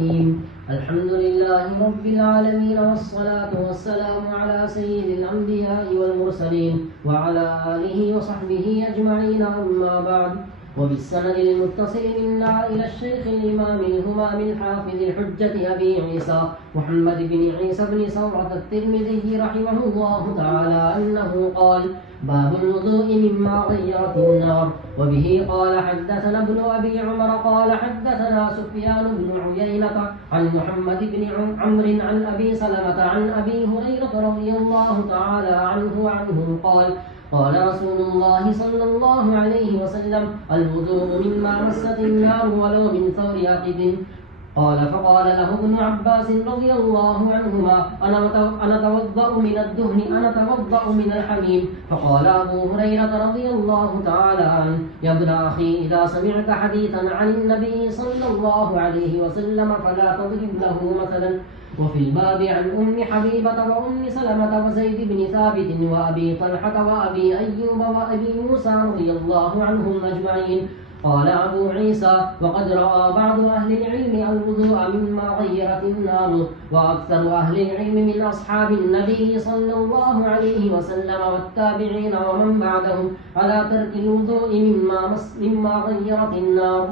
الرحيم الحمد لله رب العالمين والصلاة والسلام على سيد الأنبياء والمرسلين وعلى آله وصحبه أجمعين أما بعد وبالسند المتصل منا إلى الشيخ الإمام الهمام الحافظ الحجة أبي عيسى محمد بن عيسى بن ثورة الترمذي رحمه الله تعالى أنه قال باب الوضوء مما غيرت النار. وبه قال حدثنا ابن أبي عمر قال حدثنا سفيان بن عيينة عن محمد بن عمرو عن أبي سلمة عن أبي هريرة رضي الله تعالى عنه قال قال رسول الله صلى الله عليه وسلم الوضوء مما مست النار ولو من ثور عقد. قال فقال له ابن عباس رضي الله عنهما أنا أتوضأ من الدهن أنا أتوضأ من الحميم. فقال أبو هريرة رضي الله تعالى عنه يا ابن أخي إذا سمعت حديثا عن النبي صلى الله عليه وسلم فلا تضرب له مثلا. وفي الباب عن أم حبيبة وأم سلمة وزيد بن ثابت وأبي طلحة وأبي أيوب وأبي موسى رضي الله عنهم أجمعين. قال أبو عيسى وقد رأى بعض أهل العلم الوضوء مما غيرت النار وأكثر أهل العلم من أصحاب النبي صلى الله عليه وسلم والتابعين ومن بعدهم على ترك الوضوء مما غيرت النار.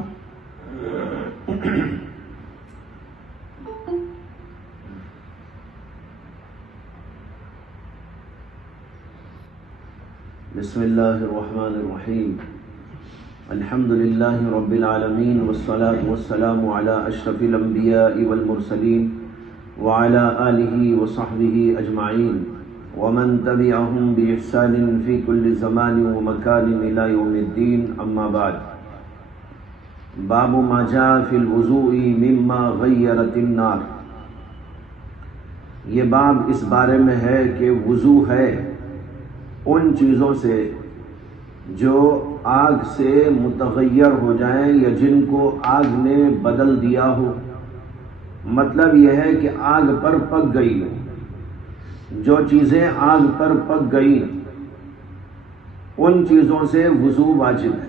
بسم الله الرحمن الرحيم الحمد لله رب العالمين والصلاة والسلام على أشرف الأنبياء والمرسلين وعلى آله وصحبه أجمعين ومن تبعهم بإحسان في كل زمان ومكان إلى يوم الدين. أما بعد باب ما جاء في الوضوء مما غيرت النار. یہ باب اس بارے میں ہے کہ وضو ہے ان چیزوں سے جو آگ سے متغیر ہو جائیں یا جن کو آگ نے بدل دیا ہو. مطلب یہ ہے کہ آگ پر پک گئی ہو. جو چیزیں آگ پر پک گئی ان چیزوں سے وضو واجب ہے.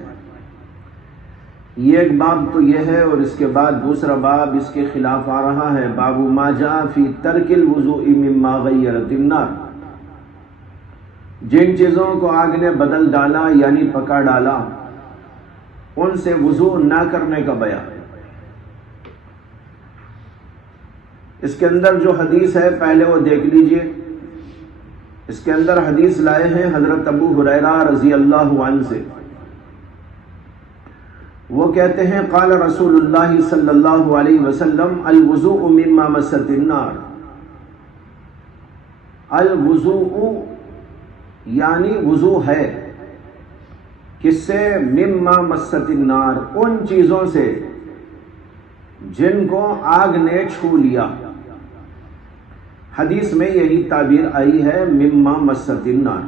یہ ایک باب تو یہ ہے، اور اس کے بعد دوسرا باب اس کے خلاف آ رہا ہے. باب ما جاء فی ترک الوضوء مما غیرت النار. جن چیزوں کو آگ نے بدل ڈالا یعنی پکا ڈالا ان سے وضو نہ کرنے کا بیان. اس کے اندر جو حدیث ہے پہلے وہ دیکھ لیجئے. اس کے اندر حدیث لائے ہیں حضرت ابو ہریرہ رضی اللہ عنہ سے. وہ کہتے ہیں قال رسول اللہ صلی اللہ علیہ وسلم الوضوء مما مست النار. الوضوء یعنی وضو ہے کس سے؟ مما مست النار، ان چیزوں سے جن کو آگ نے چھو لیا. حدیث میں یہی تعبیر آئی ہے مما مست النار.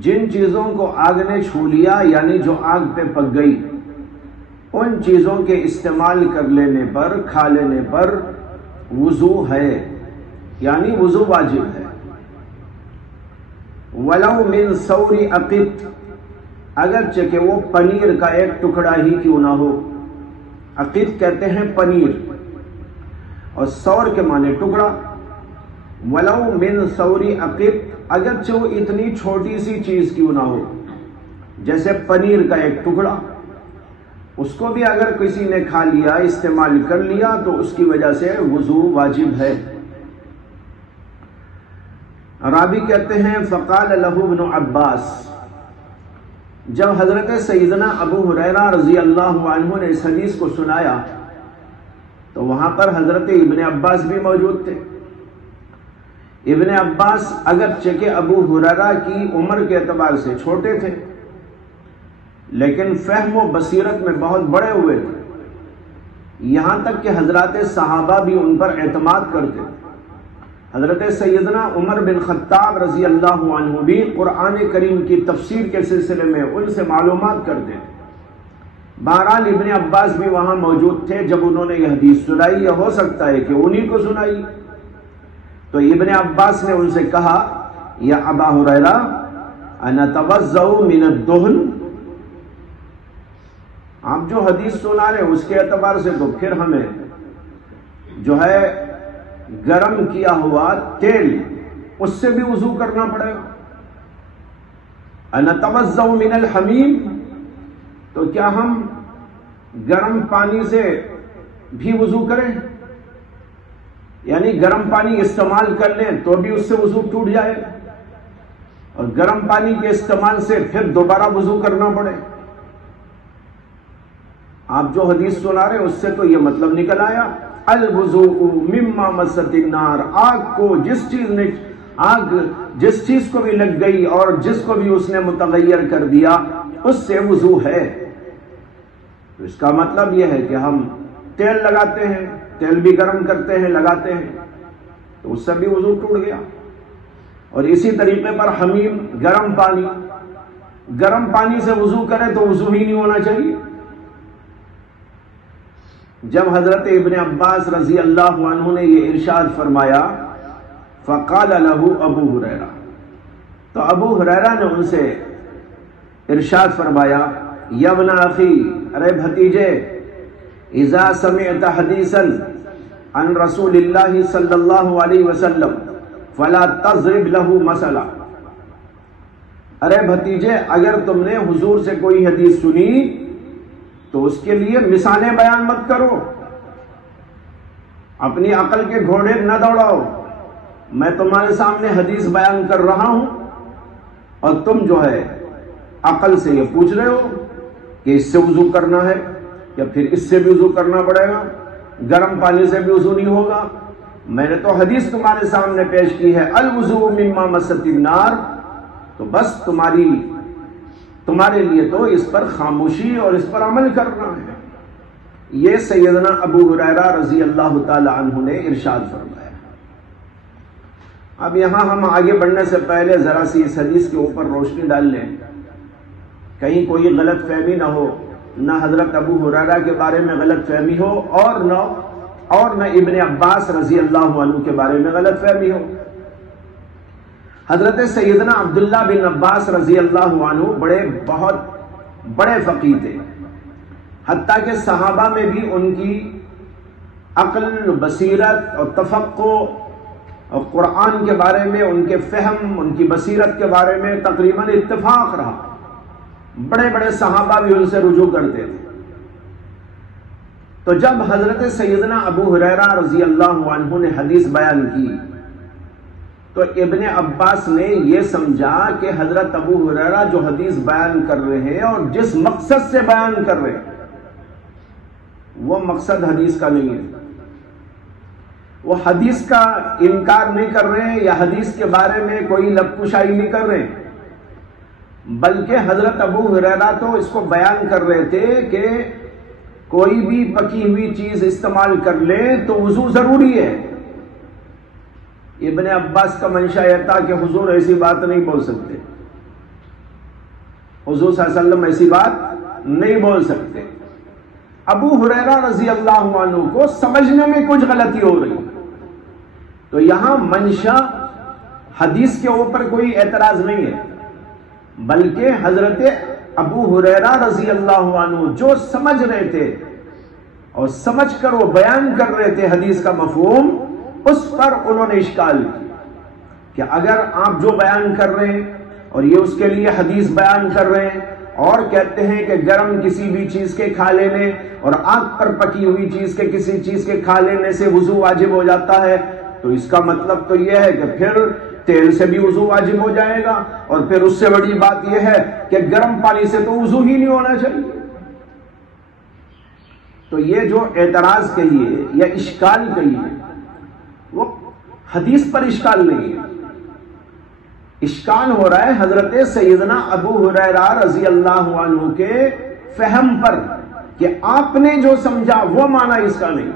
جن چیزوں کو آگ نے چھو لیا یعنی جو آگ پہ پک گئی، ان چیزوں کے استعمال کر لینے پر، کھا لینے پر وضو ہے، یعنی وضو واجب ہے. ولو من ثور عقد، اگرچہ کہ وہ پنیر کا ایک ٹکڑا ہی کیوں نہ ہو. عقد کہتے ہیں پنیر، اور ثور کے معنی ٹکڑا. ولو من ثور عقد، اگرچہ وہ اتنی چھوٹی سی چیز کیوں نہ ہو، جیسے پنیر کا ایک ٹکڑا، اس کو بھی اگر کسی نے کھا لیا، استعمال کر لیا تو اس کی وجہ سے وضو واجب ہے. راوی کہتے ہیں فقال له ابن عباس، جب حضرت سیدنا ابو ہریرہ رضی اللہ عنہ نے اس حدیث کو سنایا تو وہاں پر حضرت ابن عباس بھی موجود تھے. ابن عباس اگرچہ کہ ابو ہریرہ کی عمر کے اعتبار سے چھوٹے تھے لیکن فہم و بصیرت میں بہت بڑے ہوئے تھے. یہاں تک کہ حضرات صحابہ بھی ان پر اعتماد کرتے تھے. حضرت سیدنا عمر بن خطاب رضی اللہ عنہ بھی قرآن کریم کی تفسیر کے سلسلے میں ان سے معلومات کرتے تھے. بہرحال ابن عباس بھی وہاں موجود تھے جب انہوں نے یہ حدیث سنائی، یا ہو سکتا ہے کہ انہی کو سنائی. تو ابن عباس نے ان سے کہا یا ابا ہریرہ انا توضؤ من الدہن، آپ جو حدیث سنا رہے ہیں اس کے اعتبار سے تو پھر ہمیں جو ہے گرم کیا ہوا تیل اس سے بھی وضو کرنا پڑے گا. انتوضأ من الحمیم، تو کیا ہم گرم پانی سے بھی وضو کریں؟ یعنی گرم پانی استعمال کر لیں تو بھی اس سے وضو ٹوٹ جائے اور گرم پانی کے استعمال سے پھر دوبارہ وضو کرنا پڑے؟ آپ جو حدیث سنا رہے اس سے تو یہ مطلب نکل آیا الوضوء مما مست النار، آگ کو جس چیز کو بھی لگ گئی اور جس کو بھی اس نے متغیر کر دیا اس سے وضو ہے. تو اس کا مطلب یہ ہے کہ ہم تیل لگاتے ہیں، تیل بھی گرم کرتے ہیں، لگاتے ہیں، تو اس سے بھی وضو ٹوٹ گیا. اور اسی طریقے پر حمیم گرم پانی سے وضو کرے تو وضو ہی نہیں ہونا چاہیے. جب حضرت ابن عباس رضی اللہ عنہ نے یہ ارشاد فرمایا فقال له ابو ہریرہ، تو ابو ہریرہ نے ان سے ارشاد فرمایا یا ابن اخی، ارے بھتیجے، اذا سمعت حدیثا عن رسول اللہ صلی اللہ علیہ وسلم فلا تضرب له مثلا، ارے بھتیجے اگر تم نے حضور سے کوئی حدیث سنی تو اس کے لیے مثالیں بیان مت کرو، اپنی عقل کے گھوڑے نہ دوڑاؤ. میں تمہارے سامنے حدیث بیان کر رہا ہوں اور تم جو ہے عقل سے یہ پوچھ رہے ہو کہ اس سے وضو کرنا ہے یا پھر اس سے بھی وضو کرنا پڑے گا، گرم پانی سے بھی وضو نہیں ہوگا. میں نے تو حدیث تمہارے سامنے پیش کی ہے الوضوء مما مست النار، تو بس تمہارے لیے تو اس پر خاموشی اور اس پر عمل کرنا ہے. یہ سیدنا ابو ہریرہ رضی اللہ تعالی عنہ نے ارشاد فرمایا. اب یہاں ہم آگے بڑھنے سے پہلے ذرا سی اس حدیث کے اوپر روشنی ڈال لیں، کہیں کوئی غلط فہمی نہ ہو، نہ حضرت ابو ہریرہ کے بارے میں غلط فہمی ہو اور نہ ابن عباس رضی اللہ عنہ کے بارے میں غلط فہمی ہو. حضرت سیدنا عبداللہ بن عباس رضی اللہ عنہ بہت بڑے فقیہ تھے، حتیٰ کہ صحابہ میں بھی ان کی عقل، بصیرت اور تفقہ اور قرآن کے بارے میں ان کے فہم، ان کی بصیرت کے بارے میں تقریباً اتفاق رہا. بڑے بڑے صحابہ بھی ان سے رجوع کرتے تھے. تو جب حضرت سیدنا ابو ہریرہ رضی اللہ عنہ نے حدیث بیان کی تو ابن عباس نے یہ سمجھا کہ حضرت ابو ہریرہ جو حدیث بیان کر رہے ہیں اور جس مقصد سے بیان کر رہے ہیں وہ مقصد حدیث کا نہیں ہے. وہ حدیث کا انکار نہیں کر رہے ہیں یا حدیث کے بارے میں کوئی لب کشائی نہیں کر رہے، بلکہ حضرت ابو ہریرہ تو اس کو بیان کر رہے تھے کہ کوئی بھی پکی ہوئی چیز استعمال کر لے تو وضو ضروری ہے. ابن عباس کا منشا یہ تھا کہ حضور ایسی بات نہیں بول سکتے، حضور صلی اللہ علیہ وسلم ایسی بات نہیں بول سکتے. ابو ہریرہ رضی اللہ عنہ کو سمجھنے میں کچھ غلطی ہو رہی، تو یہاں منشا حدیث کے اوپر کوئی اعتراض نہیں ہے، بلکہ حضرت ابو ہریرہ رضی اللہ عنہ جو سمجھ رہے تھے اور سمجھ کر وہ بیان کر رہے تھے حدیث کا مفہوم، اس پر انہوں نے اشکال کی کہ اگر آپ جو بیان کر رہے ہیں اور یہ اس کے لیے حدیث بیان کر رہے ہیں اور کہتے ہیں کہ گرم کسی بھی چیز کے کھا لینے اور آگ پر پکی ہوئی چیز کے کسی چیز کے کھا لینے سے وضو واجب ہو جاتا ہے، تو اس کا مطلب تو یہ ہے کہ پھر تیل سے بھی وضو واجب ہو جائے گا، اور پھر اس سے بڑی بات یہ ہے کہ گرم پانی سے تو وضو ہی نہیں ہونا چاہیے. تو یہ جو اعتراض کہیے یا اشکال کہیے وہ حدیث پر اشکال نہیں ہے، اشکال ہو رہا ہے حضرت سیدنا ابو ہریرہ رضی اللہ عنہ کے فہم پر کہ آپ نے جو سمجھا وہ معنی اس کا نہیں.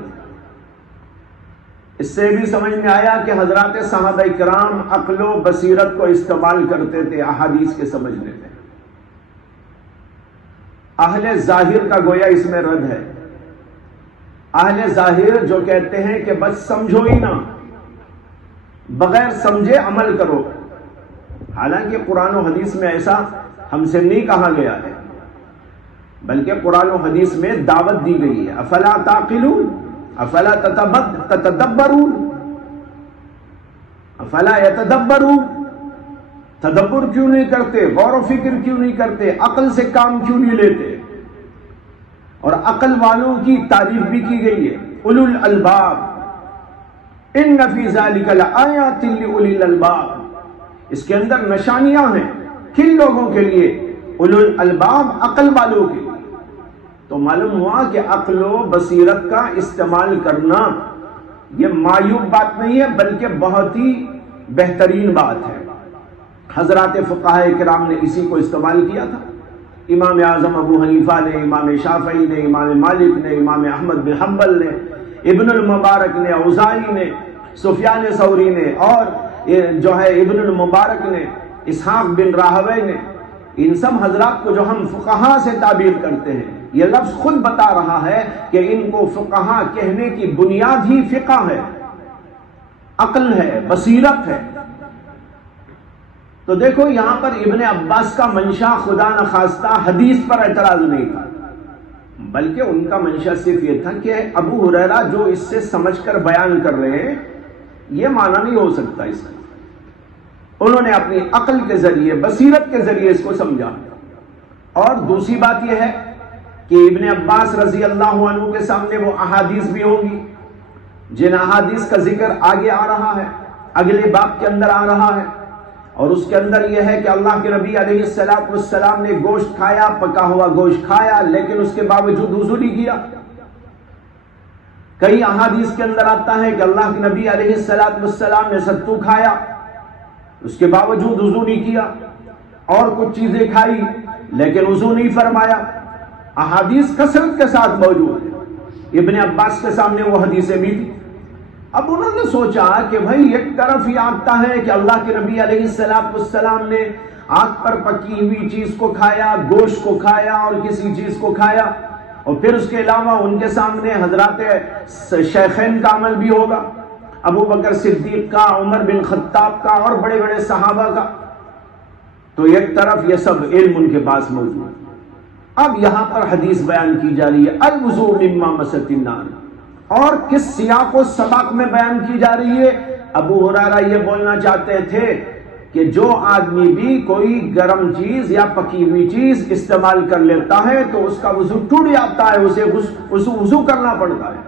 اس سے بھی سمجھ میں آیا کہ حضرات صحابہ کرام عقل و بصیرت کو استعمال کرتے تھے احادیث کے سمجھنے میں. اہل ظاہر کا گویا اس میں رد ہے. اہل ظاہر جو کہتے ہیں کہ بس سمجھو ہی نہ، بغیر سمجھے عمل کرو، حالانکہ قرآن و حدیث میں ایسا ہم سے نہیں کہا گیا ہے. بلکہ قرآن و حدیث میں دعوت دی گئی ہے. افلا تعقلون افلا تتدبرون افلا یتدبرون. تدبر کیوں نہیں کرتے؟ غور و فکر کیوں نہیں کرتے؟ عقل سے کام کیوں نہیں لیتے؟ اور عقل والوں کی تعریف بھی کی گئی ہے. اولو الالباب ان فی ذلک لآیات لأولی الالباب. اس کے اندر نشانیاں ہیں کن لوگوں کے لیے؟ اولو الالباب، عقل والوں کے لیے. تو معلوم ہوا کہ عقل و بصیرت کا استعمال کرنا یہ معیوب بات نہیں ہے بلکہ بہت ہی بہترین بات ہے. حضرات فقہاء کرام نے اسی کو استعمال کیا تھا. امام اعظم ابو حنیفہ نے، امام شافعی نے، امام مالک نے، امام احمد بن حنبل نے، ابن المبارک نے، اوزاعی نے، سفیان ثوری نے، اور جو ہے ابن المبارک نے، اسحاق بن راہوی نے. ان سب حضرات کو جو ہم فقہاء سے تعبیر کرتے ہیں، یہ لفظ خود بتا رہا ہے کہ ان کو فقہاء کہنے کی بنیاد ہی فقہ ہے، عقل ہے، بصیرت ہے. تو دیکھو یہاں پر ابن عباس کا منشا خدا نخواستہ حدیث پر اعتراض نہیں تھا، بلکہ ان کا منشا صرف یہ تھا کہ ابو ہریرہ جو اس سے سمجھ کر بیان کر رہے ہیں یہ معنی نہیں ہو سکتا اس کا. انہوں نے اپنی عقل کے ذریعے، بصیرت کے ذریعے اس کو سمجھا. اور دوسری بات یہ ہے کہ ابن عباس رضی اللہ عنہ کے سامنے وہ احادیث بھی ہوں گی جن احادیث کا ذکر آگے آ رہا ہے، اگلے باب کے اندر آ رہا ہے. اور اس کے اندر یہ ہے کہ اللہ کے نبی علیہ السلام نے گوشت کھایا، پکا ہوا گوشت کھایا، لیکن اس کے باوجود وضو نہیں کیا. کئی احادیث کے اندر آتا ہے کہ اللہ کے نبی علیہ السلام نے ستو کھایا، اس کے باوجود وضو نہیں کیا، اور کچھ چیزیں کھائی لیکن وضو نہیں فرمایا. احادیث کثرت کے ساتھ موجود ہے. ابن عباس کے سامنے وہ حدیثیں بھی تھی. اب انہوں نے سوچا کہ بھائی ایک طرف یہ آتا ہے کہ اللہ کے نبی علیہ السلام نے آگ پر پکی ہوئی چیز کو کھایا، گوشت کو کھایا اور کسی چیز کو کھایا، اور پھر اس کے علاوہ ان کے سامنے حضرات شیخین کا عمل بھی ہوگا، ابو بکر صدیق کا، عمر بن خطاب کا، اور بڑے بڑے صحابہ کا. تو ایک طرف یہ سب علم ان کے پاس موجود. اب یہاں پر حدیث بیان کی جا رہی ہے الوضوء مما مست النار، اور کس سیاق و سباق میں بیان کی جا رہی ہے؟ ابو ہریرہ یہ بولنا چاہتے تھے کہ جو آدمی بھی کوئی گرم چیز یا پکی ہوئی چیز استعمال کر لیتا ہے تو اس کا وضو ٹوٹ جاتا ہے، اسے وضو کرنا پڑتا ہے.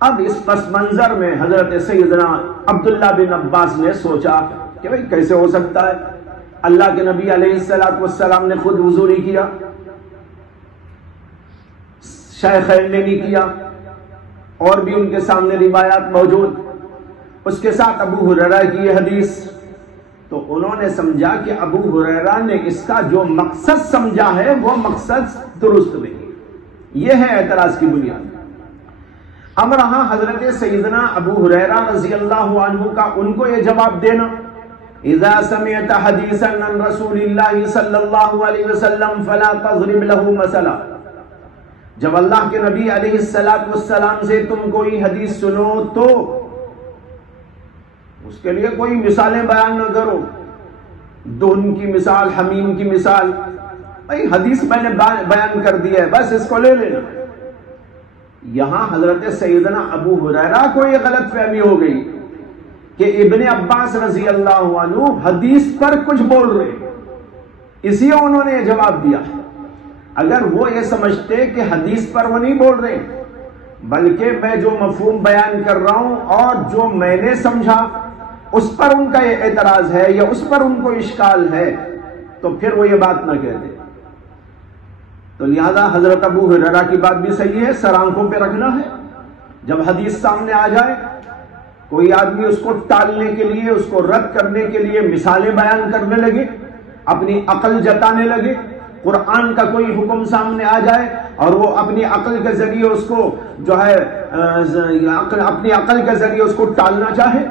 اب اس پس منظر میں حضرت سیدنا عبداللہ بن عباس نے سوچا کہ بھئی کیسے ہو سکتا ہے؟ اللہ کے نبی علیہ السلام نے خود وضو نہیں کیا، شیخین نے نہیں کیا، اور بھی ان کے سامنے روایات موجود، اس کے ساتھ ابو ہریرہ کی یہ حدیث. تو انہوں نے سمجھا کہ ابو ہریرہ نے اس کا جو مقصد سمجھا ہے وہ مقصد درست نہیں. یہ ہے اعتراض کی بنیاد. اب رہا حضرت سیدنا ابو ہریرہ رضی اللہ عنہ کا ان کو یہ جواب دینا، اذا سمعت حدیثا عن رسول اللہ صلی اللہ علیہ وسلم فلا تضرب له مثلا. جب اللہ کے نبی علیہ السلام سے تم کوئی حدیث سنو تو اس کے لیے کوئی مثالیں بیان نہ کرو. دہن کی مثال، حمیم کی مثال، بھائی حدیث میں نے بیان کر دی ہے، بس اس کو لے لینا. یہاں حضرت سیدنا ابو ہریرہ کو یہ غلط فہمی ہو گئی کہ ابن عباس رضی اللہ عنہ حدیث پر کچھ بول رہے، اسی انہوں نے یہ جواب دیا. اگر وہ یہ سمجھتے کہ حدیث پر وہ نہیں بول رہے بلکہ میں جو مفہوم بیان کر رہا ہوں اور جو میں نے سمجھا اس پر ان کا یہ اعتراض ہے یا اس پر ان کو اشکال ہے تو پھر وہ یہ بات نہ کہتے. تو لہذا حضرت ابو ہریرہ کی بات بھی صحیح ہے، سر آنکھوں پہ رکھنا ہے. جب حدیث سامنے آ جائے کوئی آدمی اس کو ٹالنے کے لیے، اس کو رد کرنے کے لیے مثالیں بیان کرنے لگے، اپنی عقل جتانے لگے، قرآن کا کوئی حکم سامنے آ جائے اور وہ اپنی عقل کے ذریعے اس کو جو ہے اپنی عقل کے ذریعے اس کو ٹالنا چاہے،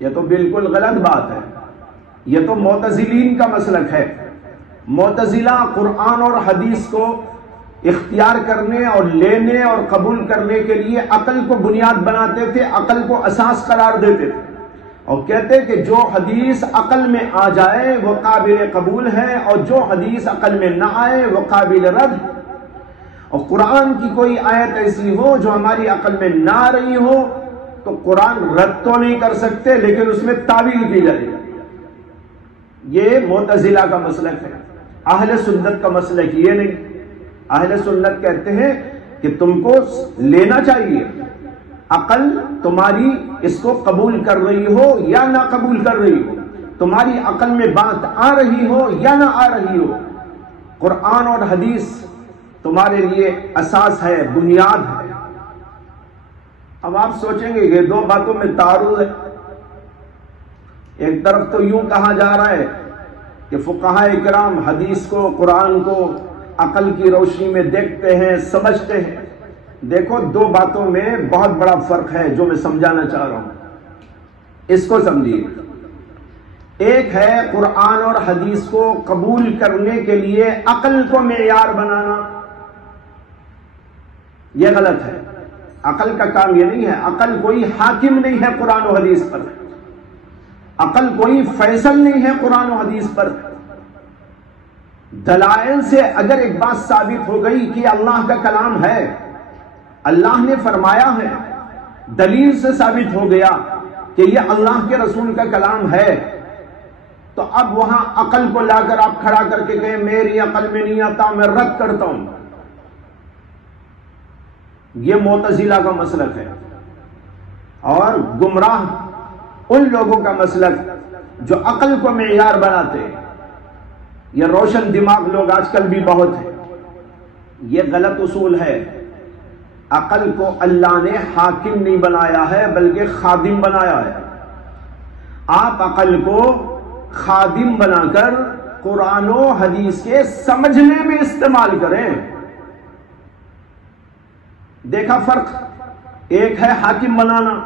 یہ تو بالکل غلط بات ہے. یہ تو معتزلین کا مسلک ہے. معتزلہ قرآن اور حدیث کو اختیار کرنے اور لینے اور قبول کرنے کے لیے عقل کو بنیاد بناتے تھے، عقل کو اساس قرار دیتے تھے، اور کہتے کہ جو حدیث عقل میں آ جائے وہ قابل قبول ہے، اور جو حدیث عقل میں نہ آئے وہ قابل رد۔ اور قرآن کی کوئی آیت ایسی ہو جو ہماری عقل میں نہ آ رہی ہو تو قرآن رد تو نہیں کر سکتے، لیکن اس میں تعویل کی جائے گی۔ یہ معتزلہ کا مسلک ہے، اہل سنت کا مسلک یہ نہیں۔ اہل سنت کہتے ہیں کہ تم کو لینا چاہیے، عقل تمہاری اس کو قبول کر رہی ہو یا نہ قبول کر رہی ہو، تمہاری عقل میں بات آ رہی ہو یا نہ آ رہی ہو، قرآن اور حدیث تمہارے لیے اساس ہے، بنیاد ہے۔ اب آپ سوچیں گے کہ دو باتوں میں تعارض ہے۔ ایک طرف تو یوں کہا جا رہا ہے کہ فقہاء کرام حدیث کو، قرآن کو عقل کی روشنی میں دیکھتے ہیں، سمجھتے ہیں۔ دیکھو دو باتوں میں بہت بڑا فرق ہے جو میں سمجھانا چاہ رہا ہوں، اس کو سمجھیے۔ ایک ہے قرآن اور حدیث کو قبول کرنے کے لیے عقل کو معیار بنانا، یہ غلط ہے۔ عقل کا کام یہ نہیں ہے، عقل کوئی حاکم نہیں ہے قرآن و حدیث پر، عقل کوئی فیصل نہیں ہے قرآن و حدیث پر۔ دلائل سے اگر ایک بات ثابت ہو گئی کہ اللہ کا کلام ہے، اللہ نے فرمایا ہے، دلیل سے ثابت ہو گیا کہ یہ اللہ کے رسول کا کلام ہے، تو اب وہاں عقل کو لا کر آپ کھڑا کر کے کہیں میری عقل میں نہیں آتا، میں رد کرتا ہوں، یہ معتزلہ کا مسلک ہے۔ اور گمراہ ان لوگوں کا مسلک جو عقل کو معیار بناتے ہیں، یہ روشن دماغ لوگ آج کل بھی بہت ہیں، یہ غلط اصول ہے۔ عقل کو اللہ نے حاکم نہیں بنایا ہے بلکہ خادم بنایا ہے۔ آپ عقل کو خادم بنا کر قرآن و حدیث کے سمجھنے میں استعمال کریں۔ دیکھا فرق؟ ایک ہے حاکم بنانا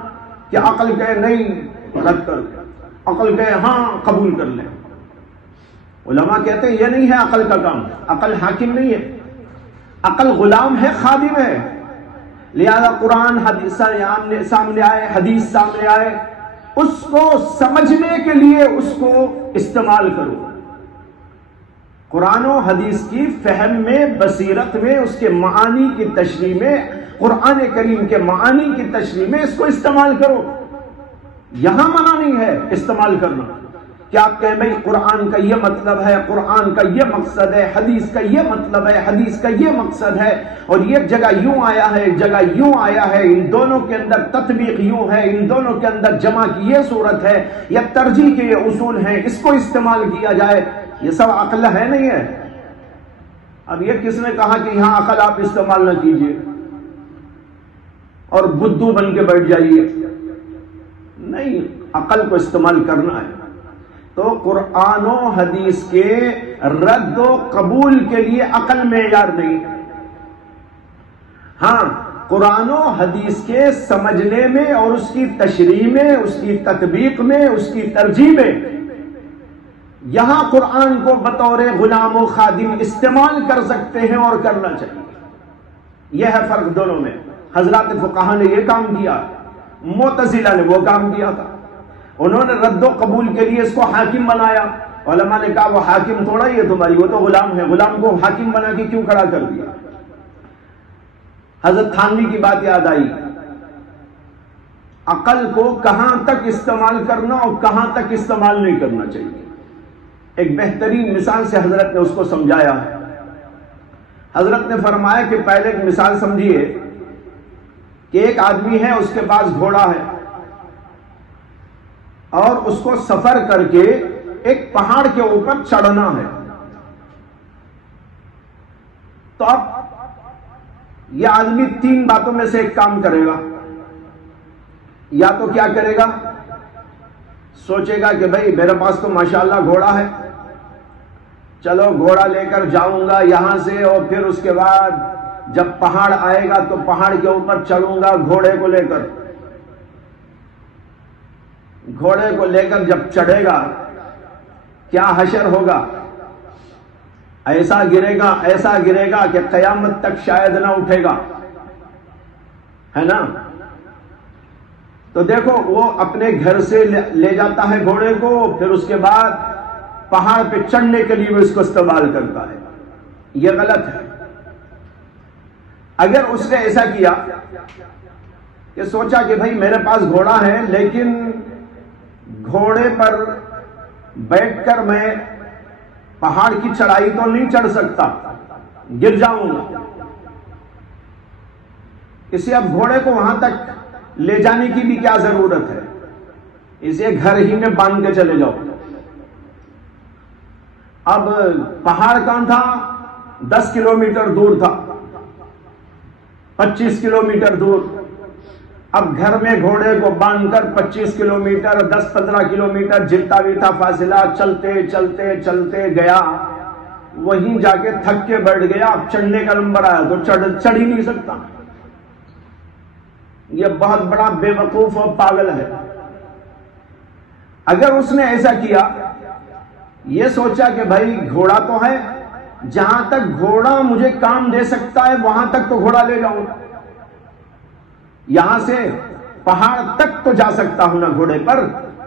کہ عقل کہے نہیں رد کر دیں، عقل کہے ہاں قبول کر لیں۔ علماء کہتے ہیں یہ نہیں ہے عقل کا کام، عقل حاکم نہیں ہے، عقل غلام ہے، خادم ہے۔ لہذا قرآن حدیث سامنے آئے، حدیث سامنے آئے، اس کو سمجھنے کے لیے اس کو استعمال کرو۔ قرآن و حدیث کی فہم میں، بصیرت میں، اس کے معانی کی تشریح میں، قرآن کریم کے معانی کی تشریح میں اس کو استعمال کرو۔ یہاں منع نہیں ہے استعمال کرنا کہ آپ کہیں بھائی قرآن کا یہ مطلب ہے، قرآن کا یہ مقصد ہے، حدیث کا یہ مطلب ہے، حدیث کا یہ مقصد ہے، اور یہ جگہ یوں آیا ہے، ایک جگہ یوں آیا ہے، ان دونوں کے اندر تطبیق یوں ہے، ان دونوں کے اندر جمع کی یہ صورت ہے، یا ترجیح کے یہ اصول ہیں، اس کو استعمال کیا جائے، یہ سب عقل ہے نہیں ہے؟ اب یہ کس نے کہا کہ یہاں عقل آپ استعمال نہ کیجیے اور بدھو بن کے بیٹھ جائیے؟ نہیں، عقل کو استعمال کرنا ہے۔ تو قرآن و حدیث کے رد و قبول کے لیے عقل معیار نہیں، ہاں قرآن و حدیث کے سمجھنے میں اور اس کی تشریح میں، اس کی تطبیق میں، اس کی ترجیح میں، یہاں قرآن کو بطور غلام و خادم استعمال کر سکتے ہیں اور کرنا چاہیے۔ یہ ہے فرق دونوں میں۔ حضرات فقہا نے یہ کام کیا، معتزلہ نے وہ کام کیا تھا۔ انہوں نے رد و قبول کے لیے اس کو حاکم بنایا، علماء نے کہا وہ حاکم تھوڑا ہی ہے تمہاری، وہ تو غلام ہے، غلام کو حاکم بنا کے کیوں کھڑا کر دیا؟ حضرت تھانوی کی بات یاد آئی، عقل کو کہاں تک استعمال کرنا اور کہاں تک استعمال نہیں کرنا چاہیے۔ ایک بہترین مثال سے حضرت نے اس کو سمجھایا ہے۔ حضرت نے فرمایا کہ پہلے ایک مثال سمجھیے کہ ایک آدمی ہے، اس کے پاس گھوڑا ہے اور اس کو سفر کر کے ایک پہاڑ کے اوپر چڑھنا ہے، تو اب یہ آدمی تین باتوں میں سے ایک کام کرے گا۔ یا تو کیا کرے گا؟ سوچے گا کہ بھائی میرے پاس تو ماشاءاللہ گھوڑا ہے، چلو گھوڑا لے کر جاؤں گا یہاں سے، اور پھر اس کے بعد جب پہاڑ آئے گا تو پہاڑ کے اوپر چڑھوں گا گھوڑے کو لے کر۔ گھوڑے کو لے کر جب چڑھے گا کیا حشر ہوگا؟ ایسا گرے گا کہ قیامت تک شاید نہ اٹھے گا، ہے نا؟ تو دیکھو وہ اپنے گھر سے لے جاتا ہے گھوڑے کو، پھر اس کے بعد پہاڑ پہ چڑھنے کے لیے وہ اس کو استعمال کرتا ہے. یہ غلط ہے. اگر اس نے ایسا کیا کہ سوچا کہ بھائی میرے پاس گھوڑا ہے لیکن گھوڑے پر بیٹھ کر میں پہاڑ کی چڑھائی تو نہیں چڑھ سکتا، گر جاؤں گا، اسے اب گھوڑے کو وہاں تک لے جانے کی بھی کیا ضرورت ہے، اسے گھر ہی میں باندھ کے چلے جاؤ. اب پہاڑ کہاں تھا؟ 10 کلومیٹر دور تھا، 25 کلومیٹر دور. اب گھر میں گھوڑے کو باندھ کر 25 کلومیٹر 10-15 کلومیٹر جتنا بھی تھا فاصلہ چلتے چلتے چلتے گیا، وہیں جا کے تھک کے بیٹھ گیا. اب چڑھنے کا نمبر آیا تو چڑھ ہی نہیں سکتا. یہ بہت بڑا بے وقوف اور پاگل ہے. اگر اس نے ایسا کیا، یہ سوچا کہ بھائی گھوڑا تو ہے، جہاں تک گھوڑا مجھے کام دے سکتا ہے وہاں تک تو گھوڑا لے جاؤں، یہاں سے پہاڑ تک تو جا سکتا ہوں نا گھوڑے پر،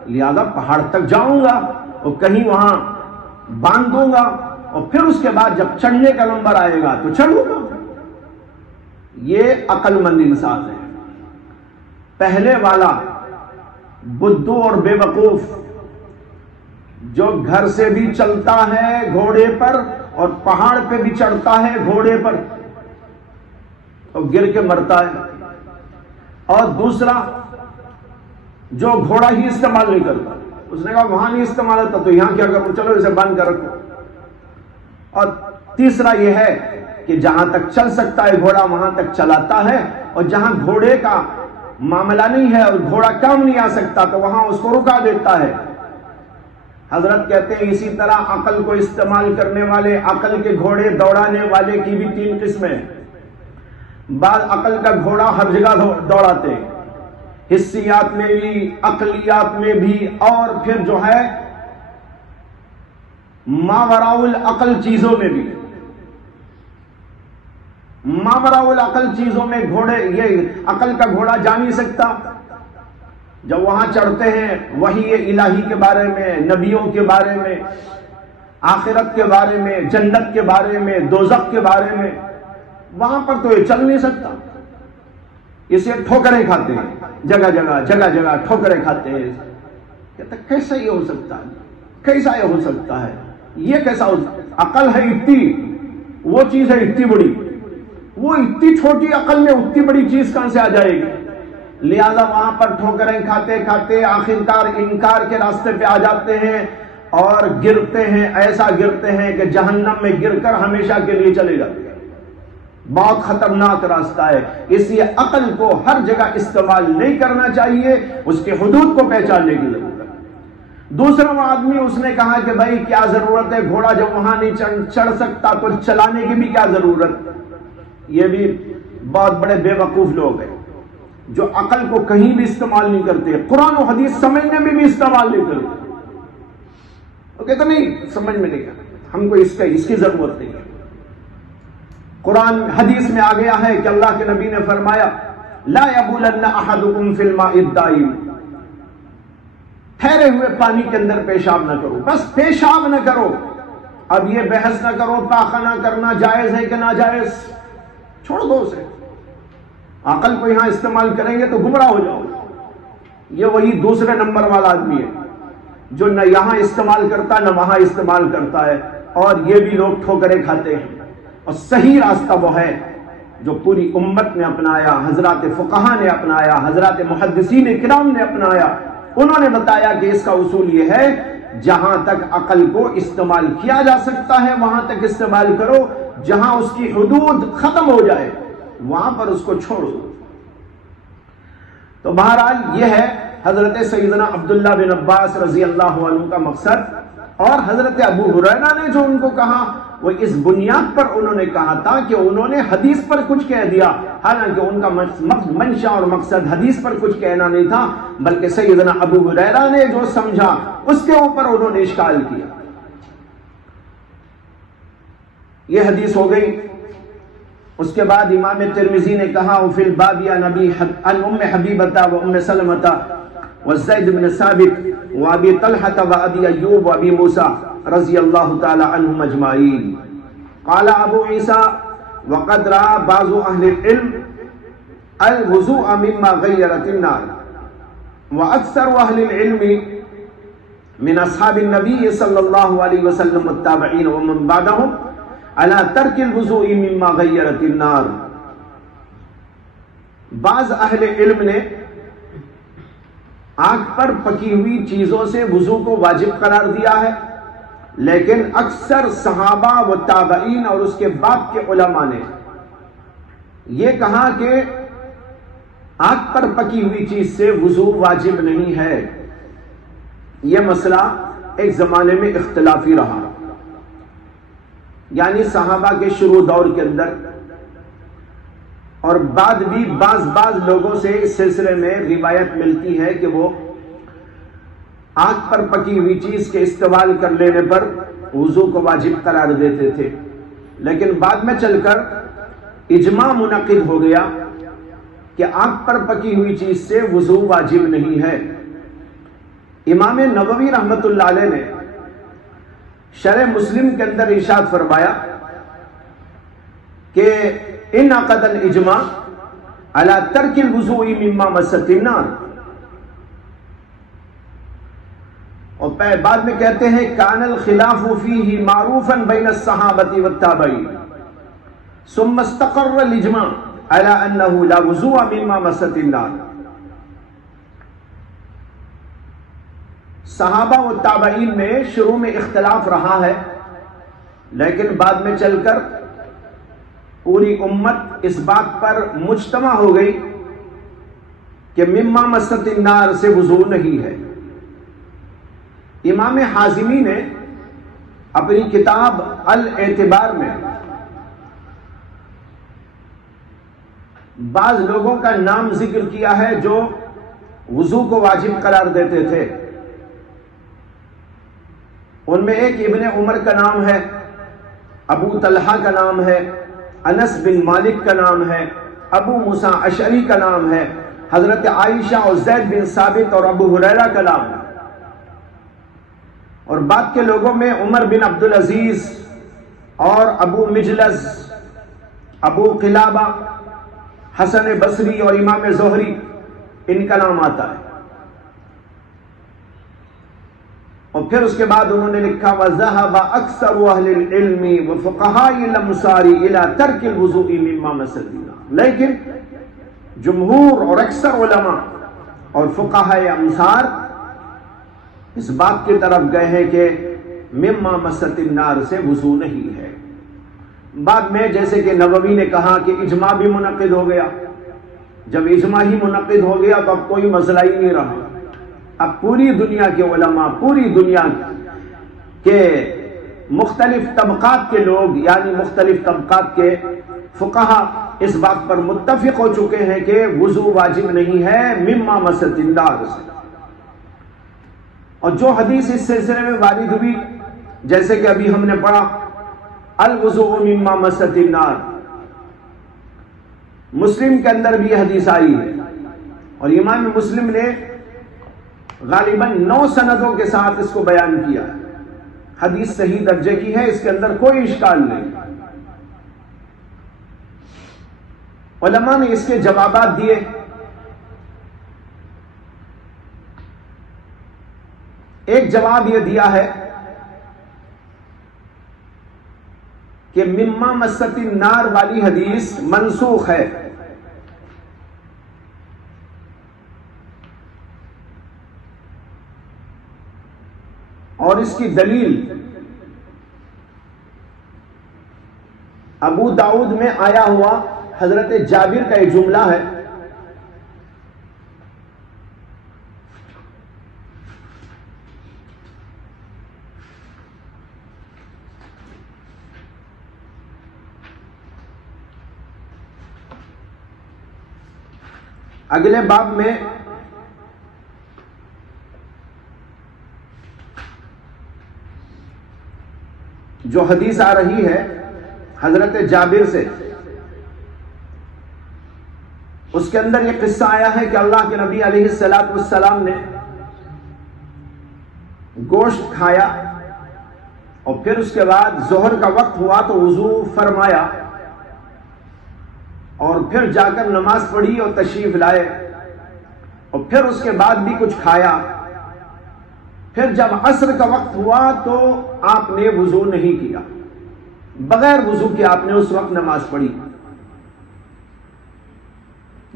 لہذا پہاڑ تک جاؤں گا اور کہیں وہاں باندھ دوں گا، اور پھر اس کے بعد جب چڑھنے کا نمبر آئے گا تو چڑھوں گا. یہ عقل مند انسان ہے. پہلے والا بدھو اور بے وقوف جو گھر سے بھی چلتا ہے گھوڑے پر اور پہاڑ پہ بھی چڑھتا ہے گھوڑے پر اور گر کے مرتا ہے. اور دوسرا جو گھوڑا ہی استعمال نہیں کرتا، اس نے کہا وہاں نہیں استعمال ہوتا تو یہاں کیا کروں، چلو اسے باندھ کر رکھو. اور تیسرا یہ ہے کہ جہاں تک چل سکتا ہے گھوڑا وہاں تک چلاتا ہے، اور جہاں گھوڑے کا معاملہ نہیں ہے اور گھوڑا کام نہیں آ سکتا تو وہاں اس کو رکا دیتا ہے. حضرت کہتے ہیں اسی طرح عقل کو استعمال کرنے والے، عقل کے گھوڑے دوڑانے والے کی بھی 3 قسمیں. بعض عقل کا گھوڑا ہر جگہ دوڑاتے، حسیات میں بھی، عقلیات میں بھی، اور پھر جو ہے ماوراء العقل چیزوں میں بھی. ماوراء العقل چیزوں میں گھوڑے، یہ عقل کا گھوڑا جا نہیں سکتا. جب وہاں چڑھتے ہیں وحی الہی کے بارے میں، نبیوں کے بارے میں، آخرت کے بارے میں، جنت کے بارے میں، دوزخ کے بارے میں، وہاں پر تو یہ چل نہیں سکتا. اسے ٹھوکریں کھاتے ہیں، جگہ جگہ جگہ جگہ ٹھوکریں کھاتے ہیں. کہتا کیسا یہ ہو سکتا ہے، کیسا یہ ہو سکتا ہے، یہ کیسا ہو سکتا ہے؟ عقل ہے اتنی، وہ چیز ہے اتنی بڑی، وہ اتنی چھوٹی عقل میں اتنی بڑی چیز کہاں سے آ جائے گی؟ لہذا وہاں پر ٹھوکریں کھاتے کھاتے آخرکار انکار کے راستے پہ آ جاتے ہیں اور گرتے ہیں، ایسا گرتے ہیں کہ جہنم میں گر کر ہمیشہ کے لیے چلے جاتے ہیں. بہت خطرناک راستہ ہے. اس لیے عقل کو ہر جگہ استعمال نہیں کرنا چاہیے، اس کے حدود کو پہچاننے کی ضرورت ہے. دوسرا آدمی اس نے کہا کہ بھائی کیا ضرورت ہے، گھوڑا جب وہاں نہیں چڑھ سکتا تو چلانے کی بھی کیا ضرورت. یہ بھی بہت بڑے بے وقوف لوگ ہیں جو عقل کو کہیں بھی استعمال نہیں کرتے، قرآن و حدیث سمجھنے میں بھی استعمال نہیں کرتے. وہ کہتے نہیں سمجھ میں نہیں کرتے، ہم کو اس کی ضرورت نہیں ہے. قرآن حدیث میں آ گیا ہے کہ اللہ کے نبی نے فرمایا لا یبولن احدکم فی الماء الدائم، ٹھہرے ہوئے پانی کے اندر پیشاب نہ کرو، بس پیشاب نہ کرو. اب یہ بحث نہ کرو پاخانہ کرنا جائز ہے کہ ناجائز، چھوڑ دو اسے. عقل کو یہاں استعمال کریں گے تو گمراہ ہو جاؤ. یہ وہی دوسرے نمبر والا آدمی ہے جو نہ یہاں استعمال کرتا نہ وہاں استعمال کرتا ہے، اور یہ بھی لوگ ٹھوکریں کھاتے ہیں. اور صحیح راستہ وہ ہے جو پوری امت نے اپنایا، حضرات فقہا نے اپنایا، حضرات محدثین کرام نے اپنایا. انہوں نے بتایا کہ اس کا اصول یہ ہے جہاں تک عقل کو استعمال کیا جا سکتا ہے وہاں تک استعمال کرو، جہاں اس کی حدود ختم ہو جائے وہاں پر اس کو چھوڑو. تو بہرحال یہ ہے حضرت سیدنا عبداللہ بن عباس رضی اللہ عنہ کا مقصد. اور حضرت ابو ہریرہ نے جو ان کو کہا وہ اس بنیاد پر انہوں نے کہا تھا کہ انہوں نے حدیث پر کچھ کہہ دیا، حالانکہ ان کا منشا اور مقصد حدیث پر کچھ کہنا نہیں تھا، بلکہ سیدنا ابو ہریرہ نے جو سمجھا اس کے اوپر انہوں نے اشکال کیا. یہ حدیث ہو گئی. اس کے بعد امام ترمذی نے کہا فی الباب عن ام حبیبہ و ام سلمہ وزید بن ثابت و ابی طلحہ و ابی ایوب و ابی موسیٰ رضی اللہ تعالی عنہم اجمعین. قال ابو عیسیٰ وقد رأى بعض اہل العلم الوضوء مما غیرت النار واکثر اہل العلم من اصحاب النبی صلی اللہ علیہ وسلم والتابعین ومن بعدهم على ترک الوضوء مما غیرت النار. بعض اہل علم نے آگ پر پکی ہوئی چیزوں سے وضو کو واجب قرار دیا ہے، لیکن اکثر صحابہ و تابعین اور اس کے بعد کے علماء نے یہ کہا کہ آگ پر پکی ہوئی چیز سے وضو واجب نہیں ہے. یہ مسئلہ ایک زمانے میں اختلافی رہا، یعنی صحابہ کے شروع دور کے اندر، اور بعد بھی بعض لوگوں سے اس سلسلے میں روایت ملتی ہے کہ وہ آگ پر پکی ہوئی چیز کے استعمال کر لینے پر وضو کو واجب قرار دیتے تھے، لیکن بعد میں چل کر اجماع منعقد ہو گیا کہ آگ پر پکی ہوئی چیز سے وضو واجب نہیں ہے. امام نووی رحمت اللہ علیہ نے شرح مسلم کے اندر ارشاد فرمایا کہ انعقد الاجماع على ترک الوضوء مما مست النار، اور بعد میں کہتے ہیں کان الخلاف فیہ معروفا بین الصحابۃ والتابعین ثم استقر الاجماع على انه لا وضوء مما مست النار. صحابہ و تابعین میں شروع میں اختلاف رہا ہے، لیکن بعد میں چل کر پوری امت اس بات پر مجتمع ہو گئی کہ مما مست النار سے وضو نہیں ہے. امام حازمی نے اپنی کتاب الاعتبار میں بعض لوگوں کا نام ذکر کیا ہے جو وضو کو واجب قرار دیتے تھے. ان میں ایک ابن عمر کا نام ہے، ابو طلحہ کا نام ہے، انس بن مالک کا نام ہے، ابو موسیٰ اشعری کا نام ہے، حضرت عائشہ اور زید بن ثابت اور ابو ہریرہ کا نام ہے. اور بعد کے لوگوں میں عمر بن عبدالعزیز اور ابو مجلس، ابو قلابہ، حسن بصری اور امام زہری، ان کا نام آتا ہے. اور پھر اس کے بعد انہوں نے لکھا وَذَهَبَ أَكْثَرُ أَهْلِ الْعِلْمِ وَفُقَهَاءِ الْأَمْصَارِ إِلَى تَرْكِ الْوُضُوءِ مِمَّا مَسَّ النَّارِ. لیکن جمہور اور اکثر علماء اور فقہاء امصار اس بات کی طرف گئے ہیں کہ مما مست النار سے وضو نہیں ہے. بعد میں جیسے کہ نووی نے کہا کہ اجماع بھی منعقد ہو گیا. جب اجماع ہی منعقد ہو گیا تو اب کوئی مسئلہ ہی نہیں رہا. اب پوری دنیا کے علماء، پوری دنیا کے مختلف طبقات کے لوگ، یعنی مختلف طبقات کے فقہا اس بات پر متفق ہو چکے ہیں کہ وضو واجب نہیں ہے مما مست النار سے. اور جو حدیث اس سلسلے میں وارد ہوئی، جیسے کہ ابھی ہم نے پڑھا الوضوء مما مست النار، مسلم کے اندر بھی یہ حدیث آئی ہے، اور امام مسلم نے غالباً 9 سندوں کے ساتھ اس کو بیان کیا. حدیث صحیح درجے کی ہے، اس کے اندر کوئی اشکال نہیں. علماء نے اس کے جوابات دیے. ایک جواب یہ دیا ہے کہ مما مست النار والی حدیث منسوخ ہے، اور اس کی دلیل ابو داؤد میں آیا ہوا حضرت جابر کا ایک جملہ ہے. اگلے باب میں جو حدیث آ رہی ہے حضرت جابر سے اس کے اندر یہ قصہ آیا ہے کہ اللہ کے نبی علیہ السلام نے گوشت کھایا اور پھر اس کے بعد ظہر کا وقت ہوا تو وضو فرمایا اور پھر جا کر نماز پڑھی اور تشریف لائے اور پھر اس کے بعد بھی کچھ کھایا. پھر جب عصر کا وقت ہوا تو آپ نے وضو نہیں کیا، بغیر وضو کے آپ نے اس وقت نماز پڑھی.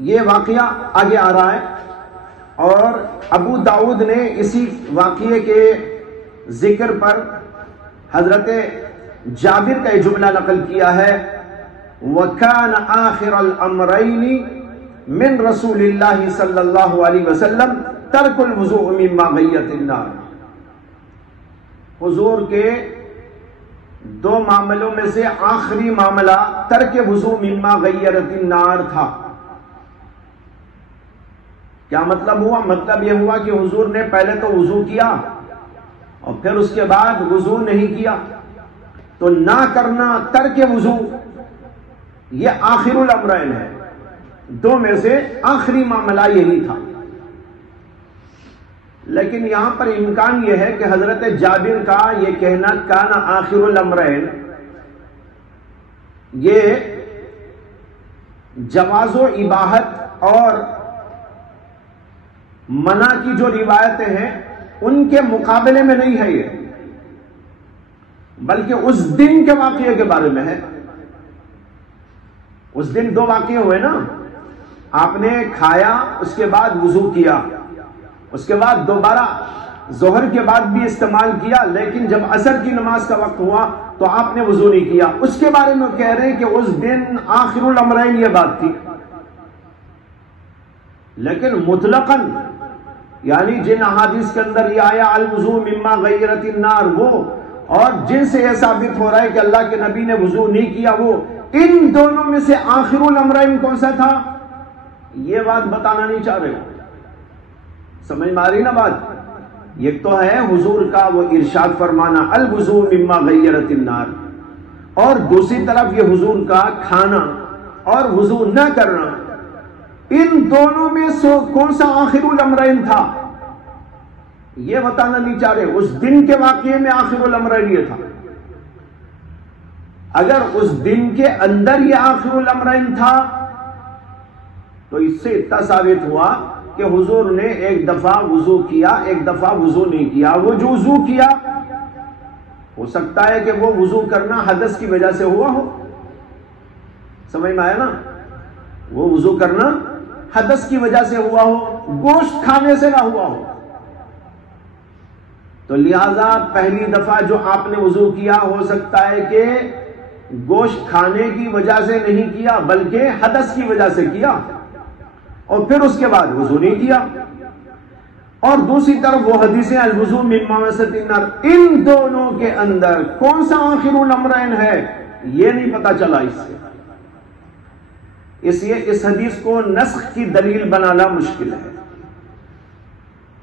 یہ واقعہ آگے آ رہا ہے اور ابو داؤد نے اسی واقعے کے ذکر پر حضرت جابر کا یہ جملہ نقل کیا ہے وَكَانَ آخِرَ الْأَمْرَيْنِ مِنْ رَسُولِ اللَّهِ صلی اللہ علیہ وسلم ترک الوضوء مما غیت النار. حضور کے دو معاملوں میں سے آخری معاملہ ترک وضوء مما غیرت النار تھا. کیا مطلب ہوا؟ مطلب یہ ہوا کہ حضور نے پہلے تو وضو کیا اور پھر اس کے بعد وضو نہیں کیا. تو نہ کرنا، ترک وضو، یہ آخر الامرین ہے، دو میں سے آخری معاملہ یہی تھا. لیکن یہاں پر امکان یہ ہے کہ حضرت جابر کا یہ کہنا کانا آخر الامرین، یہ جواز و اباحت اور منع کی جو روایتیں ہیں ان کے مقابلے میں نہیں ہے یہ، بلکہ اس دن کے واقعے کے بارے میں ہے. اس دن دو واقعے ہوئے نا، آپ نے کھایا، اس کے بعد وضو کیا، اس کے بعد دوبارہ ظہر کے بعد بھی استعمال کیا، لیکن جب عصر کی نماز کا وقت ہوا تو آپ نے وضو نہیں کیا. اس کے بارے میں کہہ رہے ہیں کہ اس دن آخر الامرین یہ بات تھی. لیکن مطلقاً یعنی جن احادیث کے اندر یہ آیا الوضوء مما غیرت النار، وہ اور جن سے یہ ثابت ہو رہا ہے کہ اللہ کے نبی نے وضو نہیں کیا، وہ ان دونوں میں سے آخر الامرین کون سا تھا یہ بات بتانا نہیں چاہ رہے. سمجھ میں آ رہی نا بات؟ یہ تو ہے حضور کا وہ ارشاد فرمانا الوضوء مما غیرت النار، اور دوسری طرف یہ حضور کا کھانا اور وضو نہ کرنا. ان دونوں میں کون سا آخر الامرین تھا یہ بتانا نہیں چاہ رہے. اس دن کے واقعے میں آخر الامرین یہ تھا. اگر اس دن کے اندر یہ آخر الامرین تھا تو اس سے اتنا ثابت ہوا کہ حضور نے ایک دفعہ وضو کیا، ایک دفعہ وضو نہیں کیا. وہ جو وضو کیا ہو سکتا ہے کہ وہ وضو کرنا حدث کی وجہ سے ہوا ہو. سمجھ میں آیا نا؟ وہ وضو کرنا حدث کی وجہ سے ہوا ہو، گوشت کھانے سے نہ ہوا ہو. تو لہذا پہلی دفعہ جو آپ نے وضو کیا ہو سکتا ہے کہ گوشت کھانے کی وجہ سے نہیں کیا بلکہ حدث کی وجہ سے کیا، اور پھر اس کے بعد وضو نہیں کیا. اور دوسری طرف وہ حدیثیں الوضوء مما غیرت النار، ان دونوں کے اندر کون سا آخر الامرین ہے یہ نہیں پتا چلا. اس سے اس لیے اس حدیث کو نسخ کی دلیل بنانا مشکل ہے.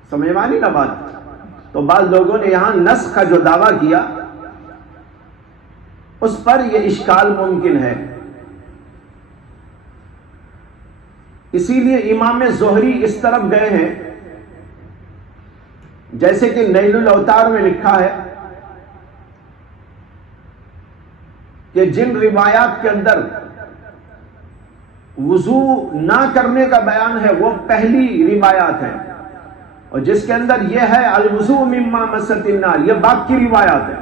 سمجھ میں آئی نا بات؟ تو بعض لوگوں نے یہاں نسخ کا جو دعویٰ کیا اس پر یہ اشکال ممکن ہے. اسی لیے امام زہری اس طرف گئے ہیں، جیسے کہ نیل الاوتار میں لکھا ہے کہ جن روایات کے اندر وضو نہ کرنے کا بیان ہے وہ پہلی روایات ہے، اور جس کے اندر یہ ہے الوضوء مما مست النار یہ بعد کی روایات ہے.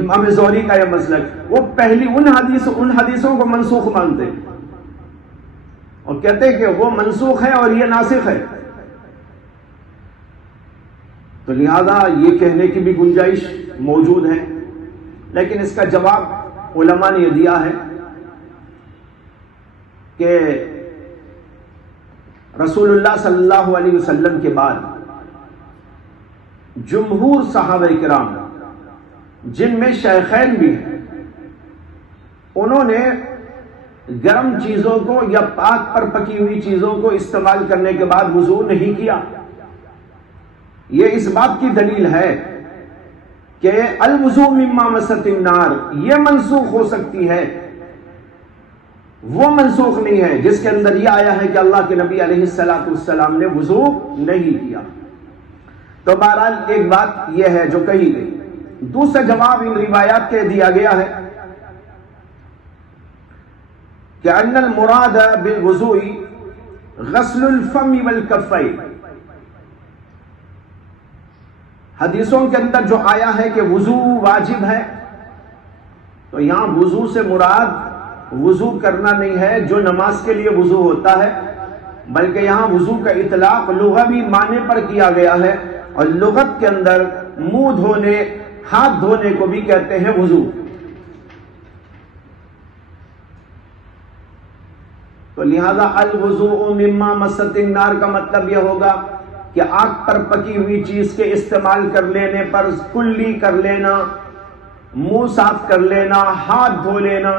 امام زہری کا یہ مسلک، وہ پہلی ان حدیثوں کو منسوخ مانتے اور کہتے ہیں کہ وہ منسوخ ہے اور یہ ناسخ ہے. تو لہذا یہ کہنے کی بھی گنجائش موجود ہے. لیکن اس کا جواب علماء نے یہ دیا ہے کہ رسول اللہ صلی اللہ علیہ وسلم کے بعد جمہور صحابہ کرام جن میں شیخین بھی ہیں انہوں نے گرم چیزوں کو یا پاک پر پکی ہوئی چیزوں کو استعمال کرنے کے بعد وضو نہیں کیا. یہ اس بات کی دلیل ہے کہ الوضوء مما مست النار یہ منسوخ ہو سکتی ہے، وہ منسوخ نہیں ہے جس کے اندر یہ آیا ہے کہ اللہ کے نبی علیہ السلام نے وضو نہیں کیا۔ تو بہرحال ایک بات یہ ہے جو کہی گئی۔ دوسرا جواب ان روایات کے دیا گیا ہے کہ ان المراد بالوضوء غسل الفم والکفین، حدیثوں کے اندر جو آیا ہے کہ وضو واجب ہے، تو یہاں وضو سے مراد وضو کرنا نہیں ہے جو نماز کے لیے وضو ہوتا ہے، بلکہ یہاں وضو کا اطلاق لغوی معنی پر کیا گیا ہے، اور لغت کے اندر منہ دھونے، ہاتھ دھونے کو بھی کہتے ہیں وضو۔ تو لہذا الوضوء مما مست النار کا مطلب یہ ہوگا کہ آگ پر پکی ہوئی چیز کے استعمال کر لینے پر کلی کر لینا، منہ صاف کر لینا، ہاتھ دھو لینا،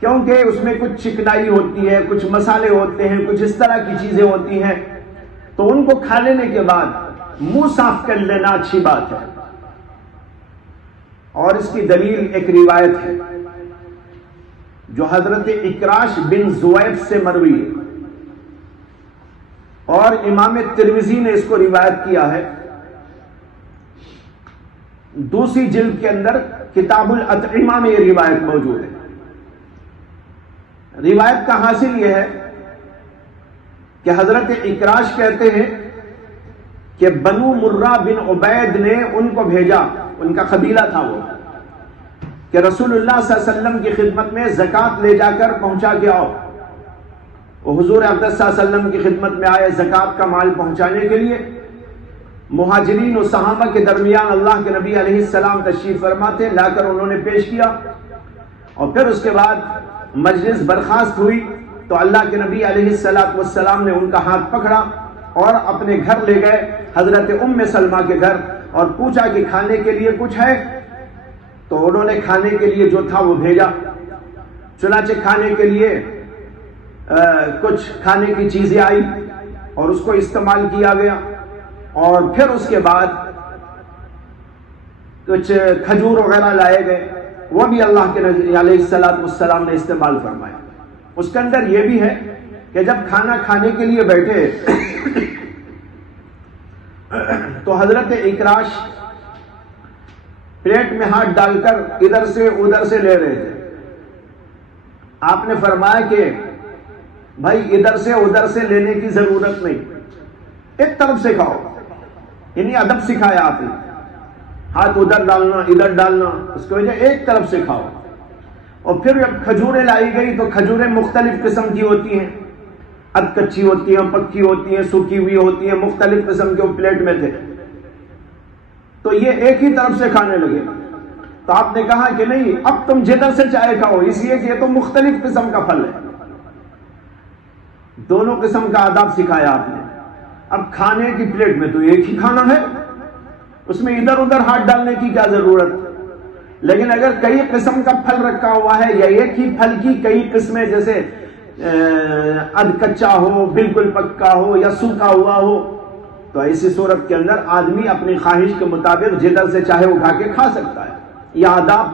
کیونکہ اس میں کچھ چکنائی ہوتی ہے، کچھ مسالے ہوتے ہیں، کچھ اس طرح کی چیزیں ہوتی ہیں، تو ان کو کھا لینے کے بعد منہ صاف کر لینا اچھی بات ہے۔ اور اس کی دلیل ایک روایت ہے جو حضرت اکراش بن زویب سے مروی ہے، اور امام ترمذی نے اس کو روایت کیا ہے دوسری جلد کے اندر کتاب الاطعمہ میں یہ روایت موجود ہے۔ روایت کا حاصل یہ ہے کہ حضرت اکراش کہتے ہیں کہ بنو مرہ بن عبید نے ان کو بھیجا، ان کا قبیلہ تھا وہ، کہ رسول اللہ صلی اللہ علیہ وسلم کی خدمت میں زکوٰۃ لے جا کر پہنچا کے آؤ۔ وہ حضور اقدس صلی اللہ علیہ وسلم کی خدمت میں آئے زکوٰۃ کا مال پہنچانے کے لیے۔ مہاجرین و صحابہ کے درمیان اللہ کے نبی علیہ السلام تشریف فرما تھے، لا کر انہوں نے پیش کیا، اور پھر اس کے بعد مجلس برخاست ہوئی تو اللہ کے نبی علیہ السلام نے ان کا ہاتھ پکڑا اور اپنے گھر لے گئے، حضرت ام سلمہ کے گھر، اور پوچھا کہ کھانے کے لیے کچھ ہے؟ تو انہوں نے کھانے کے لیے جو تھا وہ بھیجا۔ چنانچہ کھانے کے لیے کچھ کھانے کی چیزیں آئی اور اس کو استعمال کیا گیا، اور پھر اس کے بعد کچھ کھجور وغیرہ لائے گئے، وہ بھی اللہ کے نبی علیہ السلام نے استعمال فرمایا۔ اس کے اندر یہ بھی ہے کہ جب کھانا کھانے کے لیے بیٹھے تو حضرت اکراش پلیٹ میں ہاتھ ڈال کر ادھر سے ادھر سے لے رہے تھے۔ آپ نے فرمایا کہ بھائی ادھر سے ادھر سے لینے کی ضرورت نہیں، ایک طرف سے کھاؤ، یعنی ادب سکھایا آپ نے، ہاتھ ادھر ڈالنا ادھر ڈالنا، اس کی وجہ ایک طرف سے کھاؤ۔ اور پھر جب کھجوریں لائی گئی تو کھجوریں مختلف قسم کی ہوتی ہیں، اد کچی ہوتی ہیں، پکی ہوتی ہیں، سوکھی ہوئی ہوتی ہیں، مختلف قسم کے پلیٹ میں تھے، تو یہ ایک ہی طرف سے کھانے لگے۔ تو آپ نے کہا کہ نہیں، اب تم جدھر سے چاہے کھاؤ، اس لیے کہ یہ تو مختلف قسم کا پھل ہے۔ دونوں قسم کا آداب سکھایا آپ نے۔ اب کھانے کی پلیٹ میں تو ایک ہی کھانا ہے، اس میں ادھر ادھر ہاتھ ڈالنے کی کیا ضرورت؟ لیکن اگر کئی قسم کا پھل رکھا ہوا ہے یا ایک ہی پھل کی کئی قسمیں، جیسے اد کچا ہو، بالکل پکا ہو یا سوکھا ہوا ہو، تو ایسی صورت کے اندر آدمی اپنی خواہش کے مطابق جدھر سے چاہے اٹھا کے کھا سکتا ہے۔ یہ آداب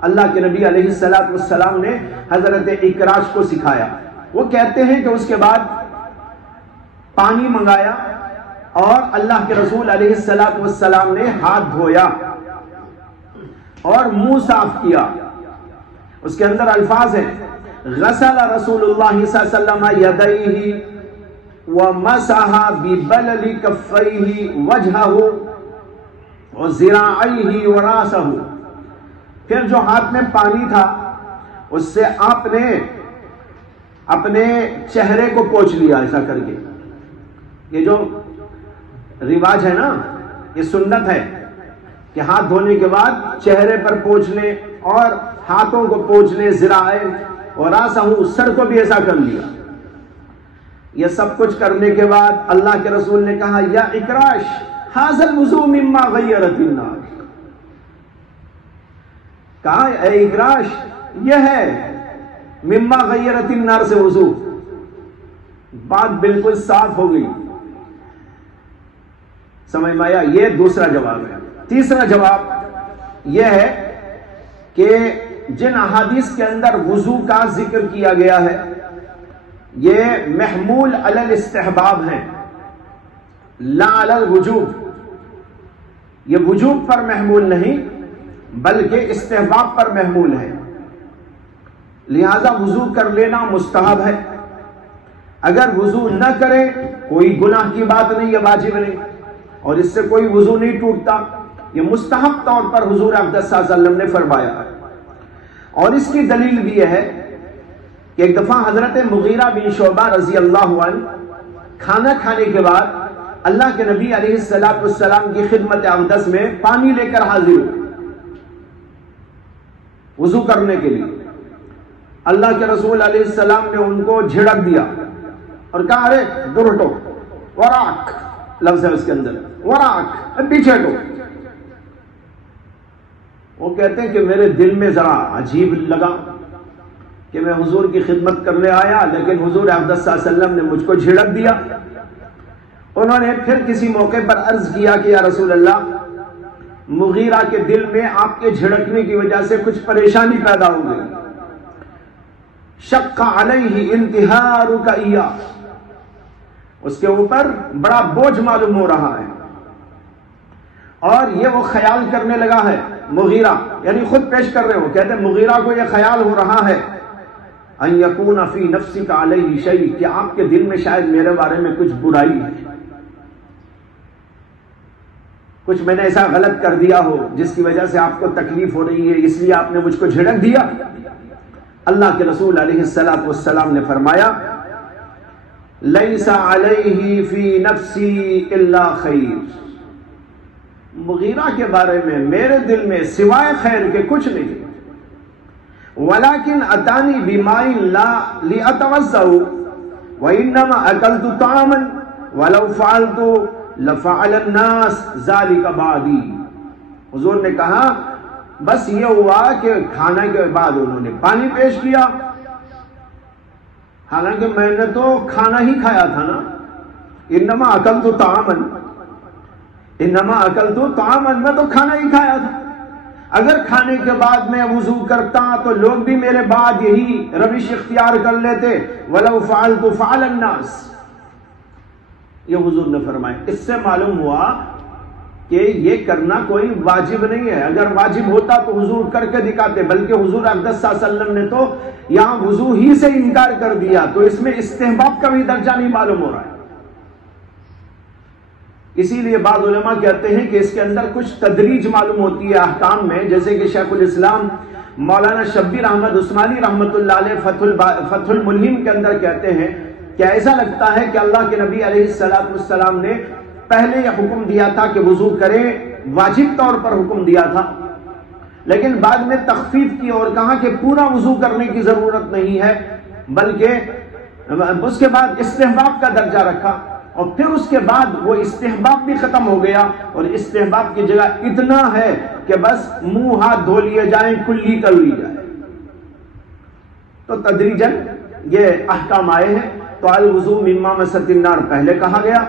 اللہ کے نبی علیہ السلام نے حضرت اکراش کو سکھایا۔ وہ کہتے ہیں کہ اس کے بعد پانی منگایا اور اللہ کے رسول علیہ السلام نے ہاتھ دھویا اور منہ صاف کیا۔ اس کے اندر الفاظ ہیں غسل رسول اللہ صلی اللہ علیہ وسلم یدیہ ومسح ببلل کفیہ وجہہ وذراعیہ وراسہ۔ پھر جو ہاتھ میں پانی تھا اس سے آپ نے اپنے چہرے کو پوچھ لیا، ایسا کر کے۔ یہ جو رواج ہے نا، یہ سنت ہے کہ ہاتھ دھونے کے بعد چہرے پر پوچھ لیں اور ہاتھوں کو پوچھ لیں، ذراعیں اور راسہ، سر کو بھی ایسا کر لیا۔ یہ سب کچھ کرنے کے بعد اللہ کے رسول نے کہا یا اکراش ھذا الوضوء مما غیرت النار، کہا اے اکراش یہ ہے مما غیرت النار سے وضو۔ بات بالکل صاف ہو گئی، سمجھ میں آیا؟ یہ دوسرا جواب ہے۔ تیسرا جواب یہ ہے کہ جن احادیث کے اندر وضو کا ذکر کیا گیا ہے یہ محمول علی الاستحباب ہیں، لا علی الوجوب، یہ وجوب پر محمول نہیں بلکہ استحباب پر محمول ہے، لہذا وضو کر لینا مستحب ہے۔ اگر وضو نہ کرے کوئی گناہ کی بات نہیں، یہ واجب نہیں، اور اس سے کوئی وضو نہیں ٹوٹتا، یہ مستحب طور پر حضور اقدس صلی اللہ علیہ وسلم نے فرمایا ہے۔ اور اس کی دلیل بھی یہ ہے کہ ایک دفعہ حضرت مغیرہ بن شعبہ رضی اللہ عنہ کھانا کھانے کے بعد اللہ کے نبی علیہ السلام کی خدمت اقدس میں پانی لے کر حاضر ہوئے وضو کرنے کے لیے۔ اللہ کے رسول علیہ السلام نے ان کو جھڑک دیا اور کہا ارے دور ہٹو، وراک لفظ ہے اس کے اندر، وراک پیچھے ہٹو۔ وہ کہتے ہیں کہ میرے دل میں ذرا عجیب لگا کہ میں حضور کی خدمت کرنے آیا لیکن حضور اقدس صلی اللہ علیہ وسلم نے مجھ کو جھڑک دیا۔ انہوں نے پھر کسی موقع پر عرض کیا کہ یا رسول اللہ، مغیرہ کے دل میں آپ کے جھڑکنے کی وجہ سے کچھ پریشانی پیدا ہو گئی، شق علیہ انتہارک ایاہ، اس کے اوپر بڑا بوجھ معلوم ہو رہا ہے، اور یہ وہ خیال کرنے لگا ہے، مغیرہ یعنی خود پیش کر رہے ہو، کہتے ہیں مغیرہ کو یہ خیال ہو رہا ہے ان یکون فی نفسک علیہ شیء، کہ آپ کے دل میں شاید میرے بارے میں کچھ برائی ہے، کچھ میں نے ایسا غلط کر دیا ہو جس کی وجہ سے آپ کو تکلیف ہو رہی ہے، اس لیے آپ نے مجھ کو جھڑک دیا۔ اللہ کے رسول علیہ السلام نے فرمایا لیس علیہ فی نفسی الا خیر، مغیرہ کے بارے میں میرے دل میں سوائے خیر کے کچھ نہیں، ولیکن اتانی بماء لا لاتوضا وانما اکلت طعاما ولو فعلت لفعل الناس ذلك بعدی۔ حضور نے کہا بس یہ ہوا کہ کھانے کے بعد انہوں نے پانی پیش کیا، حالانکہ میں نے تو کھانا ہی کھایا تھا نا، انما اکلت طعاما، انما اکلت طعاما، میں تو کھانا ہی کھایا تھا، اگر کھانے کے بعد میں وضو کرتا تو لوگ بھی میرے بعد یہی روش اختیار کر لیتے، ولو فعلت فعل الناس، یہ حضور نے فرمایا۔ اس سے معلوم ہوا کہ یہ کرنا کوئی واجب نہیں ہے، اگر واجب ہوتا تو حضور کر کے دکھاتے، بلکہ حضور اقدس صلی اللہ علیہ وسلم نے تو یہاں وضو ہی سے انکار کر دیا، تو اس میں استحباب کا بھی درجہ نہیں معلوم ہو رہا ہے۔ اسی لیے بعض علماء کہتے ہیں کہ اس کے اندر کچھ تدریج معلوم ہوتی ہے احکام میں، جیسے کہ شیخ الاسلام مولانا شبیر احمد عثمانی رحمۃ اللہ علیہ فتح الملہم کے اندر کہتے ہیں کہ ایسا لگتا ہے کہ اللہ کے نبی علیہ السلام نے پہلے یہ حکم دیا تھا کہ وضو کریں، واجب طور پر حکم دیا تھا، لیکن بعد میں تخفیف کی اور کہا کہ پورا وضو کرنے کی ضرورت نہیں ہے، بلکہ اس کے بعد استحباب کا درجہ رکھا، اور پھر اس کے بعد وہ استحباب بھی ختم ہو گیا، اور استحباب کی جگہ اتنا ہے کہ بس منہ ہاتھ دھو لیے جائیں، کلی کر لی جائے۔ تو تدریجاً یہ احکام آئے ہیں۔ تو الوضوء مما مست النار پہلے کہا گیا،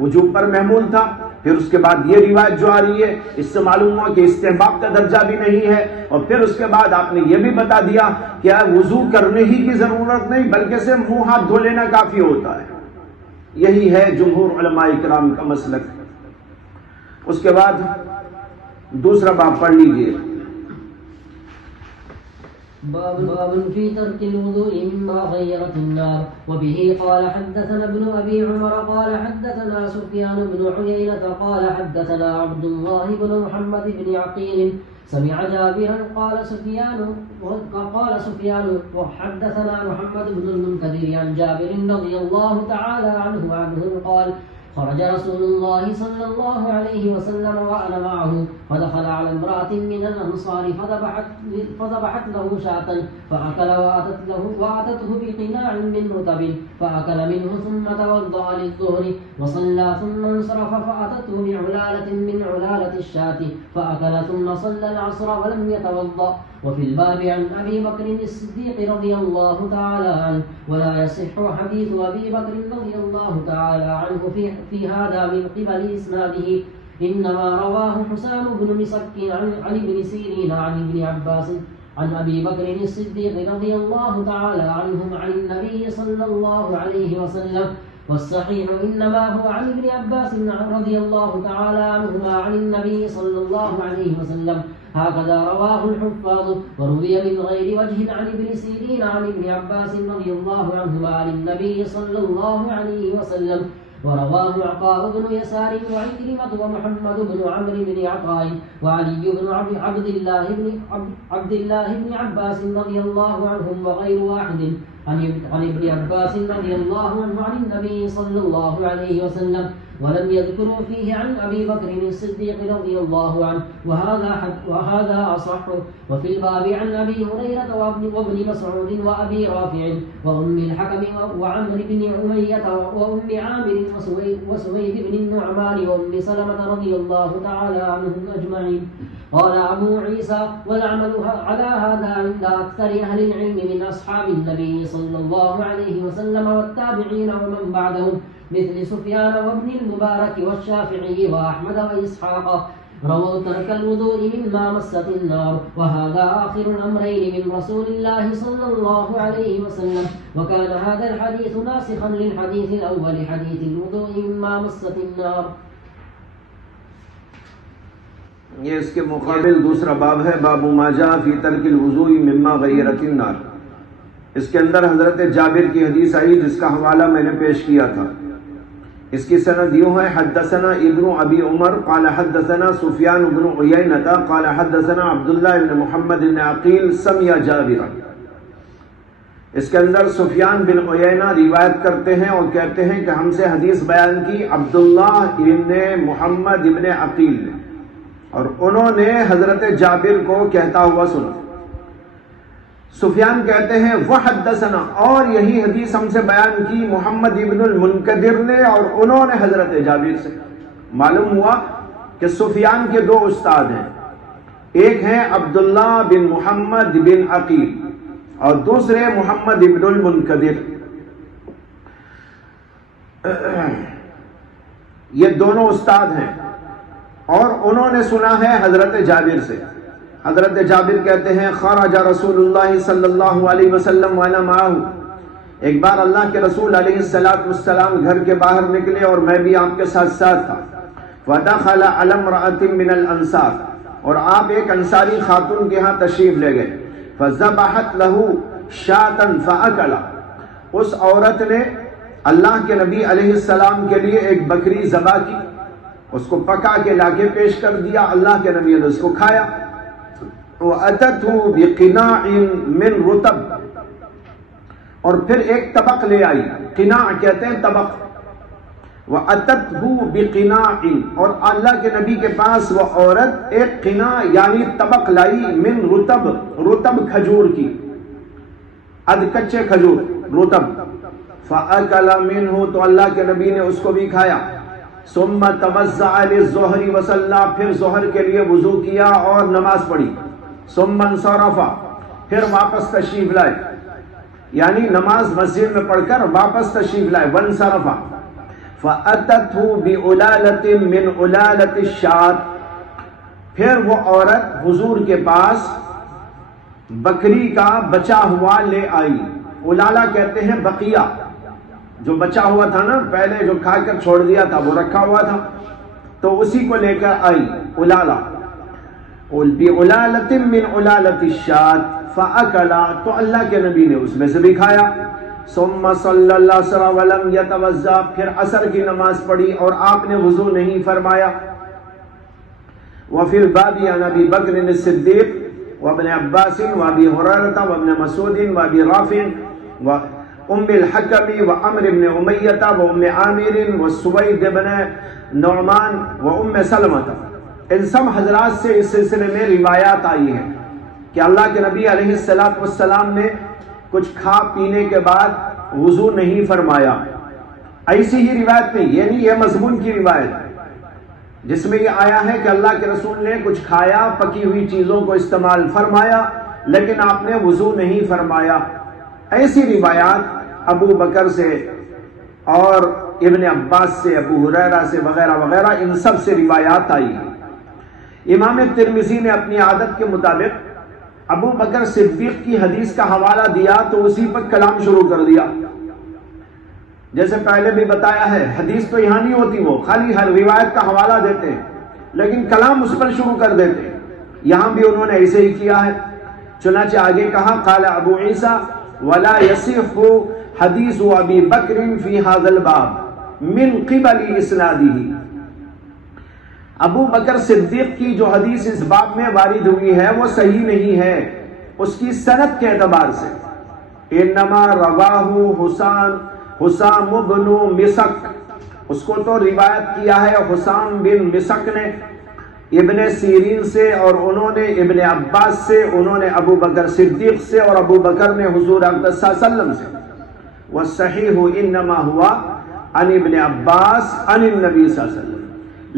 وجوب پر محمول تھا، پھر اس کے بعد یہ روایت جو آ رہی ہے اس سے معلوم ہوا کہ استحباب کا درجہ بھی نہیں ہے، اور پھر اس کے بعد آپ نے یہ بھی بتا دیا کہ وضو کرنے ہی کی ضرورت نہیں بلکہ سے منہ ہاتھ دھو لینا کافی ہوتا ہے۔ یہی ہے جمہور علماء کرام کا مسلک۔ اس کے بعد دوسرا باب پڑھ لیجئے۔ باب في ترك الوضوء مما غيرت النار. وبه قال حدثنا ابن أبي عمر قال حدثنا سفيان بن عيينة قال حدثنا عبد الله بن محمد بن عقيل سمع جابرا قال سفيان وحدثنا محمد بن المنكدر عن جابر رضي الله تعالى عنه قال خرج رسول الله صلى الله عليه وسلم وأنا معه فدخل على امرأة من الأنصار فذبحت له شاة فأكل وأتته بقناع من رطب فأكل منه ثم توضأ للظهر وصلى ثم انصرف فأتته بعلالة من علالة الشاة فأكل ثم صلى العصر ولم يتوضأ. وفي الباب عن أبي بكر الصديق رضي الله تعالى عنه ولا يصح حديث أبي بكر رضي الله تعالى عنه في هذا من قبل إسناده، إنما رواه حسام بن مسك عن ابن سيرين عن ابن عباس عن أبي بكر الصديق رضي الله تعالى عنهم عن النبي صلى الله عليه وسلم. والصحيح إنما هو عن ابن عباس رضي الله تعالى عنهما عن النبي صلى الله عليه وسلم. هكذا رواه الحفاظ. وروي من غير وجه عن ابن سيرين عن ابن عباس رضي الله عنهما عن النبي صلى الله عليه وسلم. ورواه عطاء بن يسار وعكرمة ومحمد بن عمرو بن عطاء وعلي بن عبد الله بن عباس رضي الله عنهم وغير واحد عن ابن عباس رضي الله عنه عن النبي صلى الله عليه وسلم. ولم يذكروا فيه عن أبي بكر الصديق رضي الله عنه، وهذا أصح. وفي الباب عن أبي هريرة وابن مسعود وأبي رافع وأم الحكم وعمر بن أمية وأم عامر وسويد بن النعمان وأم سلمة رضي الله تعالى عنهم أجمعين. قال أبو عيسى: والعمل على هذا عند أكثر أهل العلم من أصحاب النبي صلى الله عليه وسلم والتابعين ومن بعدهم، مثل سفيان وابن المبارك والشافعي وأحمد وإسحاق، رووا ترك الوضوء مما مست النار. وهذا آخر الأمرين من رسول الله صلى الله عليه وسلم. وكان هذا الحديث ناسخا للحديث الأول، حديث الوضوء مما مست النار. یہ اس کے مقابل دوسرا باب ہے، باب ما جاء فی ترک الوضوء مما غیرت النار. اس کے اندر حضرت جابر کی حدیث آئی جس کا حوالہ میں نے پیش کیا تھا. اس کی سند یوں ہے: حدثنا ابن ابی عمر قال حدثنا سفیان بن عیینہ قال حدثنا عبداللہ بن محمد بن عقیل سمع جابر. اس کے اندر سفیان بن عیینہ روایت کرتے ہیں اور کہتے ہیں کہ ہم سے حدیث بیان کی عبداللہ بن محمد بن عقیل نے، اور انہوں نے حضرت جابر کو کہتا ہوا سنا. سفیان کہتے ہیں وحدثنا، اور یہی حدیث ہم سے بیان کی محمد ابن المنکدر نے، اور انہوں نے حضرت جابر سے. معلوم ہوا کہ سفیان کے دو استاد ہیں، ایک ہیں عبداللہ بن محمد بن عقیل اور دوسرے محمد ابن المنکدر. یہ دونوں استاد ہیں اور انہوں نے سنا ہے حضرت جابر سے. حضرت جابر کہتے ہیں خرج رسول اللہ صلی اللہ علیہ وسلم وانا معه. ایک بار اللہ کے رسول علیہ السلام گھر کے باہر نکلے اور میں بھی آپ کے ساتھ ساتھ تھا. فدخل على امرأة من الانصار، اور آپ ایک انصاری خاتون کے ہاں تشریف لے گئے. فذبحت له شاة فأكل. اس عورت نے اللہ کے نبی علیہ السلام کے لیے ایک بکری ذبح کی، اس کو پکا کے لا کے پیش کر دیا. اللہ کے نبی نے اس کو کھایا. وَأَتَتْهُ بِقِنَاعٍ مِّن رُطَبٍ، اور پھر ایک طبق لے آئی. قناع کہتے ہیں طبق. وَأَتَتْهُ بِقِنَاعٍ، اور اللہ کے نبی کے پاس وہ عورت ایک قناع یعنی طبق لائی. من رطب، رطب کھجور کی، اد کچے کھجور، رطب. فَأَكَلَ مِنْهُ، تو اللہ کے نبی نے اس کو بھی کھایا. ثم توضأ للظہر وصلى، پھر ظہر کے لیے وضو کیا اور نماز پڑھی. ثم انصرف، پھر واپس تشریف لائے، یعنی نماز مسجد میں پڑھ کر واپس تشریف لائے. وانصرف فأتته بعلالة من علالة الشاة، پھر وہ عورت حضور کے پاس بکری کا بچا ہوا لے آئی. علالہ کہتے ہیں بقیہ، جو بچا ہوا تھا نا، پہلے جو کھا کر چھوڑ دیا تھا وہ رکھا ہوا تھا، تو اسی کو لے کر آئی. علالہ بعلالة من علالة الشاة فأكل، تو اللہ کے نبی نے اس میں سے بھی کھایا. ثم صلی العصر ولم يتوضأ، پھر عصر کی نماز پڑھی اور آپ نے وضو نہیں فرمایا. وفي الباب عن ابي بكر الصديق وابن عباس وابي هريرة وابن مسعود وابي رافع وام الحكم وعمر بن أمية وام عامر وسويد بن نعمان وام سلمة. ان سب حضرات سے اس سلسلے میں روایات آئی ہیں کہ اللہ کے نبی علیہ السلام نے کچھ کھا پینے کے بعد وضو نہیں فرمایا. ایسی ہی روایت نہیں، یعنی یہ مضمون کی روایت جس میں یہ آیا ہے کہ اللہ کے رسول نے کچھ کھایا، پکی ہوئی چیزوں کو استعمال فرمایا، لیکن آپ نے وضو نہیں فرمایا. ایسی روایات ابو بکر سے اور ابن عباس سے، ابو ہریرہ سے وغیرہ وغیرہ، ان سب سے روایات آئی ہیں. امام ترمذی نے اپنی عادت کے مطابق ابو بکر صدیق کی حدیث کا حوالہ دیا تو اسی پر کلام شروع کر دیا. جیسے پہلے بھی بتایا ہے حدیث تو یہاں نہیں ہوتی، وہ خالی ہر روایت کا حوالہ دیتے ہیں لیکن کلام اس پر شروع کر دیتے ہیں. یہاں بھی انہوں نے ایسے ہی کیا ہے. چنانچہ آگے کہا قال ابو عیسیٰ ولا يصح حدیث ابی بکر فی هذا الباب من قبل اسنادہ. ابو بکر صدیق کی جو حدیث اس باب میں وارد ہوئی ہے وہ صحیح نہیں ہے اس کی سند کے اعتبار سے. انما رواہ حسام بن مسک، اس کو تو روایت کیا ہے حسام بن مسک نے ابن سیرین سے، اور انہوں نے ابن عباس سے، انہوں نے ابو بکر صدیق سے، اور ابو بکر نے حضور اقدس صلی اللہ علیہ وسلم سے. والصحیح انما ہوا عن ابن عباس عن النبی صلی اللہ علیہ وسلم.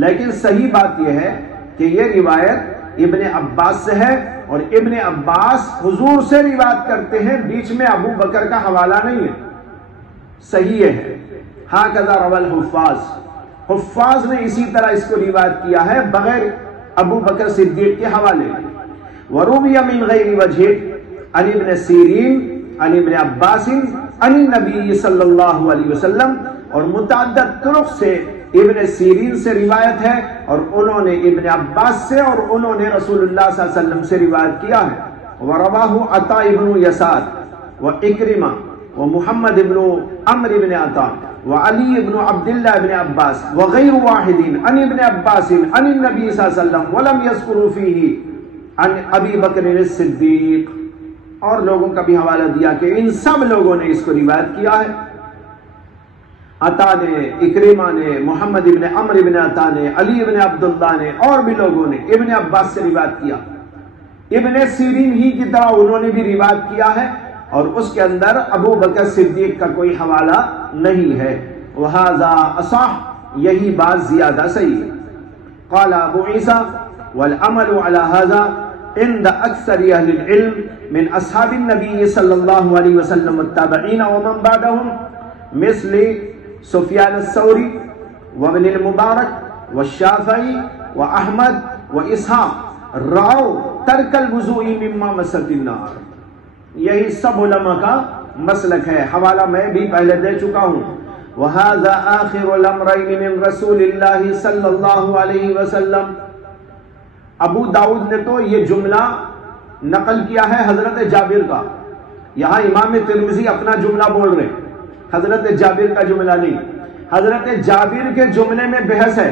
لیکن صحیح بات یہ ہے کہ یہ روایت ابن عباس سے ہے اور ابن عباس حضور سے روایت کرتے ہیں، بیچ میں ابو بکر کا حوالہ نہیں ہے. صحیح ہے. ہاکذا روى الحفاظ، حفاظ نے اسی طرح اس کو روایت کیا ہے بغیر ابو بکر صدیق کے حوالے. وروی من غیر وجہ عن ابن سیرین عن ابن عباس عن النبی صلی اللہ علیہ وسلم، اور متعدد طرق سے ابن سیرین سے روایت ہے اور انہوں نے ابن عباس سے اور انہوں نے رسول اللہ صلی اللہ علیہ وسلم سے روایت کیا ہے. ورواہ عطاء بن یسار واکرمہ ومحمد بن عمرو بن عطاء وعلی بن عبد اللہ بن عباس وغیر واحد عن ابن عباس عن النبی صلی اللہ علیہ وسلم ولم يذکروا فیہ عن ابی بکر الصدیق. اور لوگوں کا بھی حوالہ دیا کہ ان سب لوگوں نے اس کو روایت کیا ہے. عطا نے، اکرمہ نے، محمد ابن عمرو بن عطا نے، علی ابن عبداللہ نے، اور بھی لوگوں نے ابن عباس سے روایت کیا. ابن سیرین ہی کی طرح انہوں نے بھی روایت کیا ہے اور اس کے اندر ابو بکر صدیق کا کوئی حوالہ نہیں ہے. وہذا اصح، یہی بات زیادہ صحیح ہے. قال ابو عیسیٰ والعمل على هذا عند اکثر اہل العلم من اصحاب النبی صلی اللہ علیہ وسلم والتابعین ومن بعدهم مثل سفیان الثوری وابن المبارک والشافعی واحمد واسحاق رعوا ترک الوضوء مما مست النار. یہی سب علماء کا مسلک ہے. حوالہ میں بھی پہلے دے چکا ہوں. وَهَذَا آخِرُ الْأَمْرَيْنِ مِنْ رَسُولِ اللَّهِ صلی اللہ علیہ وسلم. ابو داؤد نے تو یہ جملہ نقل کیا ہے حضرت جابر کا. یہاں امام ترمذی اپنا جملہ بول رہے ہیں، حضرت جابر کا جملہ نہیں. حضرت جابر کے جملے میں بحث ہے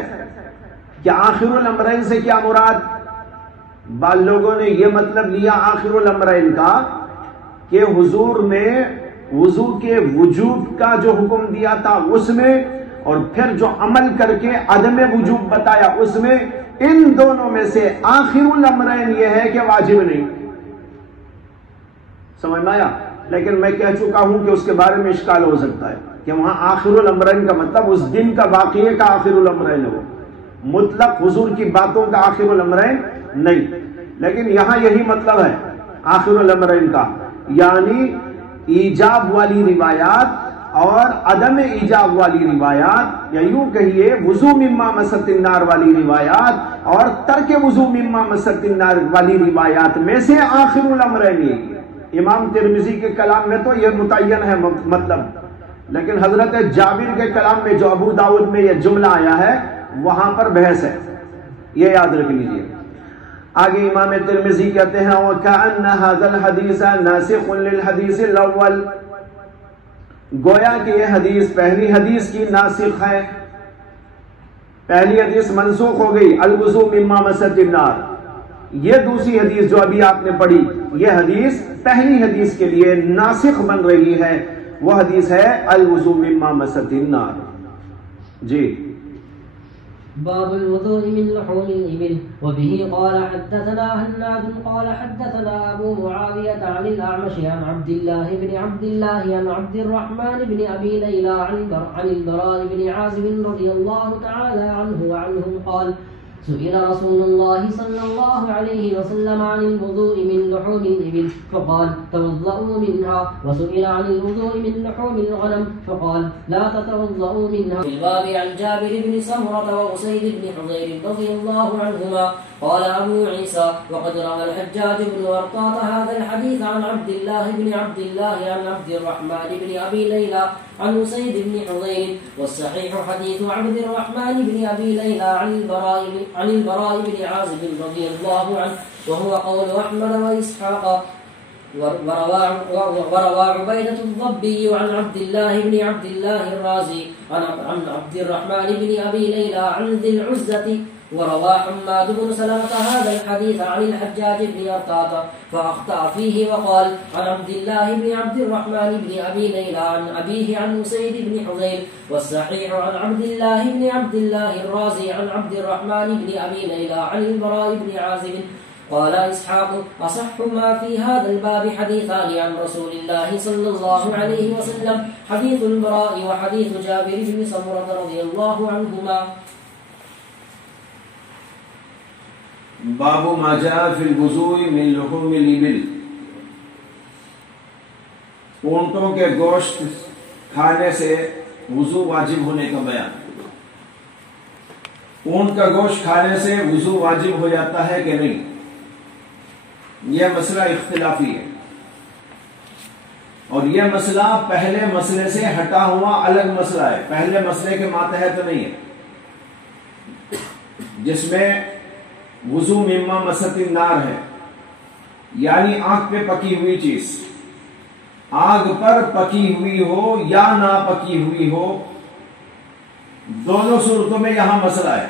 کہ آخر الامرین سے کیا مراد. بعض لوگوں نے یہ مطلب لیا آخر الامرین کا کہ حضور نے وضو کے وجوب کا جو حکم دیا تھا اس میں، اور پھر جو عمل کر کے عدم وجوب بتایا اس میں، ان دونوں میں سے آخر الامرین یہ ہے کہ واجب نہیں. سمجھ میں آیا؟ لیکن میں کہہ چکا ہوں کہ اس کے بارے میں اشکال ہو سکتا ہے کہ وہاں آخر الامرین کا مطلب اس دن کا واقعے کا آخر الامرین ہو، مطلق حضور کی باتوں کا آخر الامرین نہیں. لیکن یہاں یہی مطلب ہے آخر الامرین کا، یعنی ایجاب والی روایات اور عدم ایجاب والی روایات، یا یوں کہیے وضو مما مست النار والی روایات اور ترک وضو مما مست النار والی روایات میں سے آخر الامرین یہ. امام ترمذی کے کلام میں تو یہ متعین ہے مطلب، لیکن حضرت جابر کے کلام میں جو ابو داؤد میں یہ جملہ آیا ہے وہاں پر بحث ہے، یہ یاد رکھ لیجئے. آگے امام ترمذی کہتے ہیں وَكَأَنَّ هَذَا الْحَدِيثَ نَاسِخٌ لِلْحَدِيثِ الْأَوَّلِ، گویا کہ یہ حدیث پہلی حدیث کی ناسخ ہے. پہلی حدیث منسوخ ہو گئی الوضوء مما مست النار. یہ دوسری حدیث جو ابھی آپ نے پڑھی یہ حدیث پہلی حدیث کے لیے ناسخ بن رہی ہے. وہ حدیث ہے الوضوء مما مست النار. جی باب الوضوء من لحوم الإبل. وبه قال حدثنا هناد قال حدثنا أبو معاوية عن الأعمش عن عبد الله بن عبد الله عن عبد الرحمن بن أبي ليلى عن البراء بن عازب رضي الله تعالى عنه وعنهم قال سئل رسول الله صلى الله عليه وسلم عن الوضوء من لحوم الإبل فقال توضؤوا منها، وسئل عن الوضوء من لحوم الغنم فقال لا تتوضؤوا منها. في الباب عن جابر بن سمرة وأسيد بن حضير رضي الله عنهما قال أبو عيسى وقد روى الحجاج بن ورقاط هذا الحديث عن عبد الله عن عبد الرحمن بن أبي ليلى عن أسيد بن حضير، والصحيح حديث عبد الرحمن بن أبي ليلى عن البراء بن عازب رضي الله عنه، وهو قول أحمد وإسحاق. وروى عبيدة الضبي عن عبد الله الرازي عن عبد الرحمن بن أبي ليلى عن ذي العزة، وروى حماد بن سلمة هذا الحديث عن الحجاج بن أرطاط فأخطأ فيه وقال عن عبد الله بن عبد الرحمن بن أبي ليلى عن أبيه عن أسيد بن حضير، والصحيح عن عبد الله الرازي عن عبد الرحمن بن أبي ليلى عن البراء بن عازب. قال إسحاق أصح ما في هذا الباب حديثان عن رسول الله صلى الله عليه وسلم، حديث البراء وحديث جابر بن سمرة رضي الله عنهما. باب ما جاء فی الوضوء من لحوم الابل، اونٹوں کے گوشت کھانے سے وضو واجب ہونے کا بیان۔ اونٹ کا گوشت کھانے سے وضو واجب ہو جاتا ہے کہ نہیں، یہ مسئلہ اختلافی ہے، اور یہ مسئلہ پہلے مسئلے سے ہٹا ہوا الگ مسئلہ ہے، پہلے مسئلے کے ماتحت نہیں ہے، جس میں وضو مما مست النار ہے، یعنی آگ پہ پکی ہوئی چیز، آگ پر پکی ہوئی ہو یا نہ پکی ہوئی ہو، دونوں صورتوں میں یہاں مسئلہ ہے۔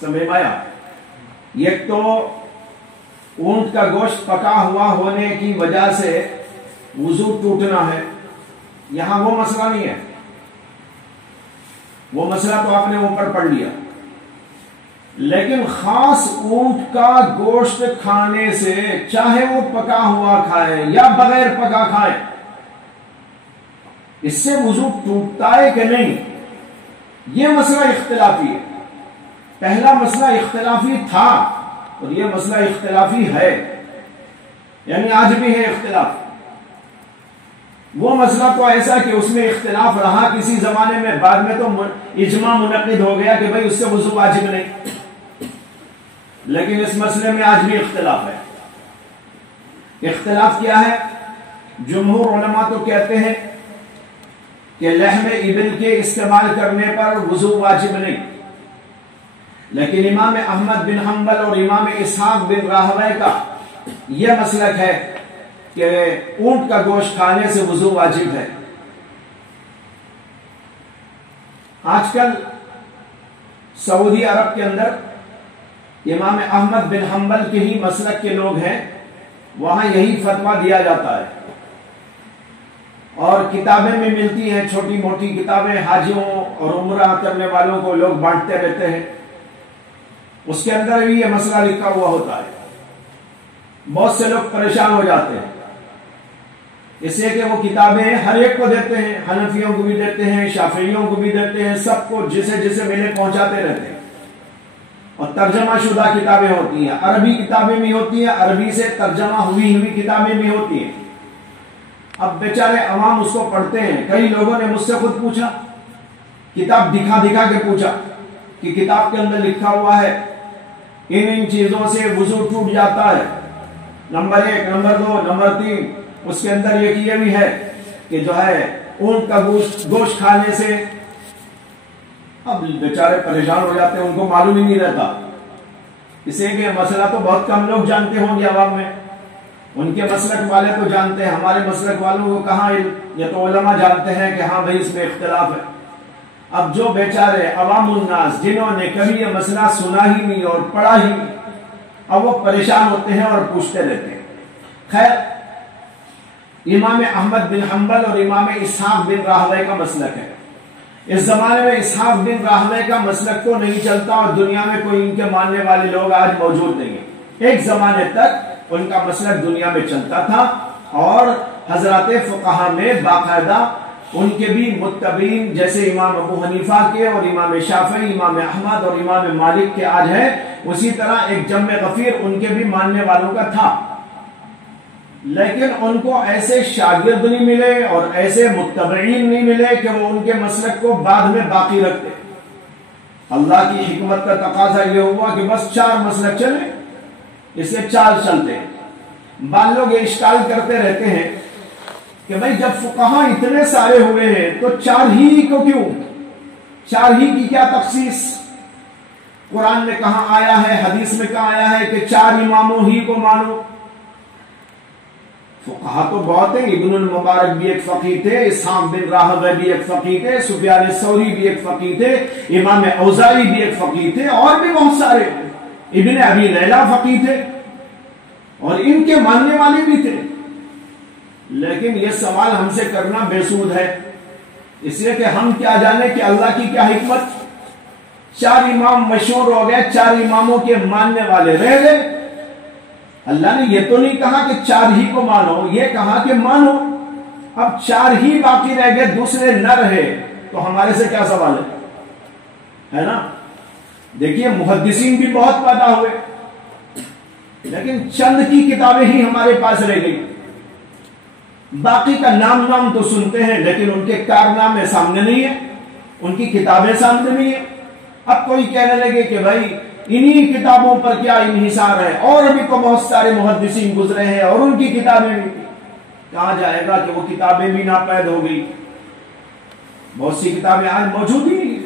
سمجھ میں آیا؟ ایک تو اونٹ کا گوشت پکا ہوا ہونے کی وجہ سے وضو ٹوٹنا ہے، یہاں وہ مسئلہ نہیں ہے، وہ مسئلہ تو آپ نے اوپر پڑھ لیا، لیکن خاص اونٹ کا گوشت کھانے سے چاہے وہ پکا ہوا کھائے یا بغیر پکا کھائے، اس سے وضو ٹوٹتا ہے کہ نہیں، یہ مسئلہ اختلافی ہے۔ پہلا مسئلہ اختلافی تھا اور یہ مسئلہ اختلافی ہے، یعنی آج بھی ہے اختلاف۔ وہ مسئلہ تو ایسا کہ اس میں اختلاف رہا کسی زمانے میں، بعد میں تو اجماع منعقد ہو گیا کہ بھائی اس سے وضو واجب نہیں، لیکن اس مسئلے میں آج بھی اختلاف ہے۔ اختلاف کیا ہے؟ جمہور علماء تو کہتے ہیں کہ لحم ابل کے استعمال کرنے پر وضو واجب نہیں، لیکن امام احمد بن حنبل اور امام اسحاق بن راہویہ کا یہ مسلک ہے کہ اونٹ کا گوشت کھانے سے وضو واجب ہے۔ آج کل سعودی عرب کے اندر امام احمد بن حنبل کے ہی مسلک کے لوگ ہیں، وہاں یہی فتویٰ دیا جاتا ہے، اور کتابیں میں ملتی ہیں، چھوٹی موٹی کتابیں حاجیوں اور عمرہ کرنے والوں کو لوگ بانٹتے رہتے ہیں، اس کے اندر بھی یہ مسئلہ لکھا ہوا ہوتا ہے۔ بہت سے لوگ پریشان ہو جاتے ہیں اس لیے کہ وہ کتابیں ہر ایک کو دیتے ہیں، حنفیوں کو بھی دیتے ہیں، شافعیوں کو بھی دیتے ہیں، سب کو جسے جسے ملے پہنچاتے رہتے ہیں، اور ترجمہ شدہ کتابیں ہوتی ہیں، عربی کتابیں بھی ہوتی ہیں، عربی سے ترجمہ ہوئی کتابیں بھی ہوتی ہیں۔ اب بیچارے عوام اس کو پڑھتے ہیں۔ کئی لوگوں نے مجھ سے خود پوچھا، کتاب دکھا دکھا کے پوچھا کہ کتاب کے اندر لکھا ہوا ہے ان چیزوں سے وضو ٹوٹ جاتا ہے، نمبر 1، نمبر 2، نمبر 3، اس کے اندر یہ بھی ہے کہ جو ہے اونٹ کا گوشت کھانے سے۔ اب بیچارے پریشان ہو جاتے ہیں، ان کو معلوم ہی نہیں رہتا، اس لیے کہ مسئلہ تو بہت کم لوگ جانتے ہوں گے عوام میں، ان کے مسلک والے تو جانتے ہیں، ہمارے مسلک والوں کو کہاں علم، یہ تو علماء جانتے ہیں کہ ہاں بھائی اس میں اختلاف ہے۔ اب جو بیچارے عوام الناس جنہوں نے کبھی یہ مسئلہ سنا ہی نہیں اور پڑھا ہی نہیں، اب وہ پریشان ہوتے ہیں اور پوچھتے رہتے ہیں۔ خیر، امام احمد بن حنبل اور امام اسحاق بن راہویہ کا مسلک ہے۔ اس زمانے میں اسحاق بن راہویہ کا مسلک تو نہیں چلتا، اور دنیا میں کوئی ان کے ماننے والے لوگ آج موجود نہیں ہیں۔ ایک زمانے تک ان کا مسلک دنیا میں چلتا تھا، اور حضرات فقہا میں باقاعدہ ان کے بھی متبعین جیسے امام ابو حنیفہ کے اور امام شافعی، امام احمد اور امام مالک کے آج ہے، اسی طرح ایک جمع غفیر ان کے بھی ماننے والوں کا تھا، لیکن ان کو ایسے شاگرد نہیں ملے اور ایسے متبعین نہیں ملے کہ وہ ان کے مسلک کو بعد میں باقی رکھتے۔ اللہ کی حکمت کا تقاضا یہ ہوا کہ بس 4 مسلک چلے، اسے 4 چلتے۔ بعض لوگ یہ اشکال کرتے رہتے ہیں کہ بھئی جب فقہاء اتنے سارے ہوئے ہیں تو 4 ہی کو کیوں، 4 ہی کی کیا تخصیص؟ قرآن میں کہاں آیا ہے، حدیث میں کہاں آیا ہے کہ 4 اماموں ہی کو مانو؟ فقہاء تو بہت ہیں، ابن المبارک بھی ایک فقیہ تھے، اسحاق بن راہویہ بھی ایک فقیہ تھے، سفیان الثوری بھی ایک فقیہ تھے، امام اوزاعی بھی ایک فقیہ تھے، اور بھی بہت سارے، ابن ابی لیلہ فقیہ تھے اور ان کے ماننے والے بھی تھے۔ لیکن یہ سوال ہم سے کرنا بے سود ہے، اس لیے کہ ہم کیا جانے کہ اللہ کی کیا حکمت۔ 4 امام مشہور ہو گئے، 4 اماموں کے ماننے والے رہ گئے۔ اللہ نے یہ تو نہیں کہا کہ 4 ہی کو مانو، یہ کہا کہ مانو۔ اب 4 ہی باقی رہ گئے، دوسرے نہ رہے، تو ہمارے سے کیا سوال ہے نا؟ دیکھیے محدثین بھی بہت پیدا ہوئے، لیکن چند کی کتابیں ہی ہمارے پاس رہ گئی، باقی کا نام تو سنتے ہیں لیکن ان کے کارنامے سامنے نہیں ہیں، ان کی کتابیں سامنے نہیں ہیں۔ اب کوئی کہنے لگے کہ بھائی انہی کتابوں پر کیا انحصار ہے، اور ابھی تو بہت سارے محدثین گزرے ہیں اور ان کی کتابیں بھی، کہا جائے گا کہ وہ کتابیں بھی ناپید ہو گئی، بہت سی کتابیں آج موجود ہی نہیں،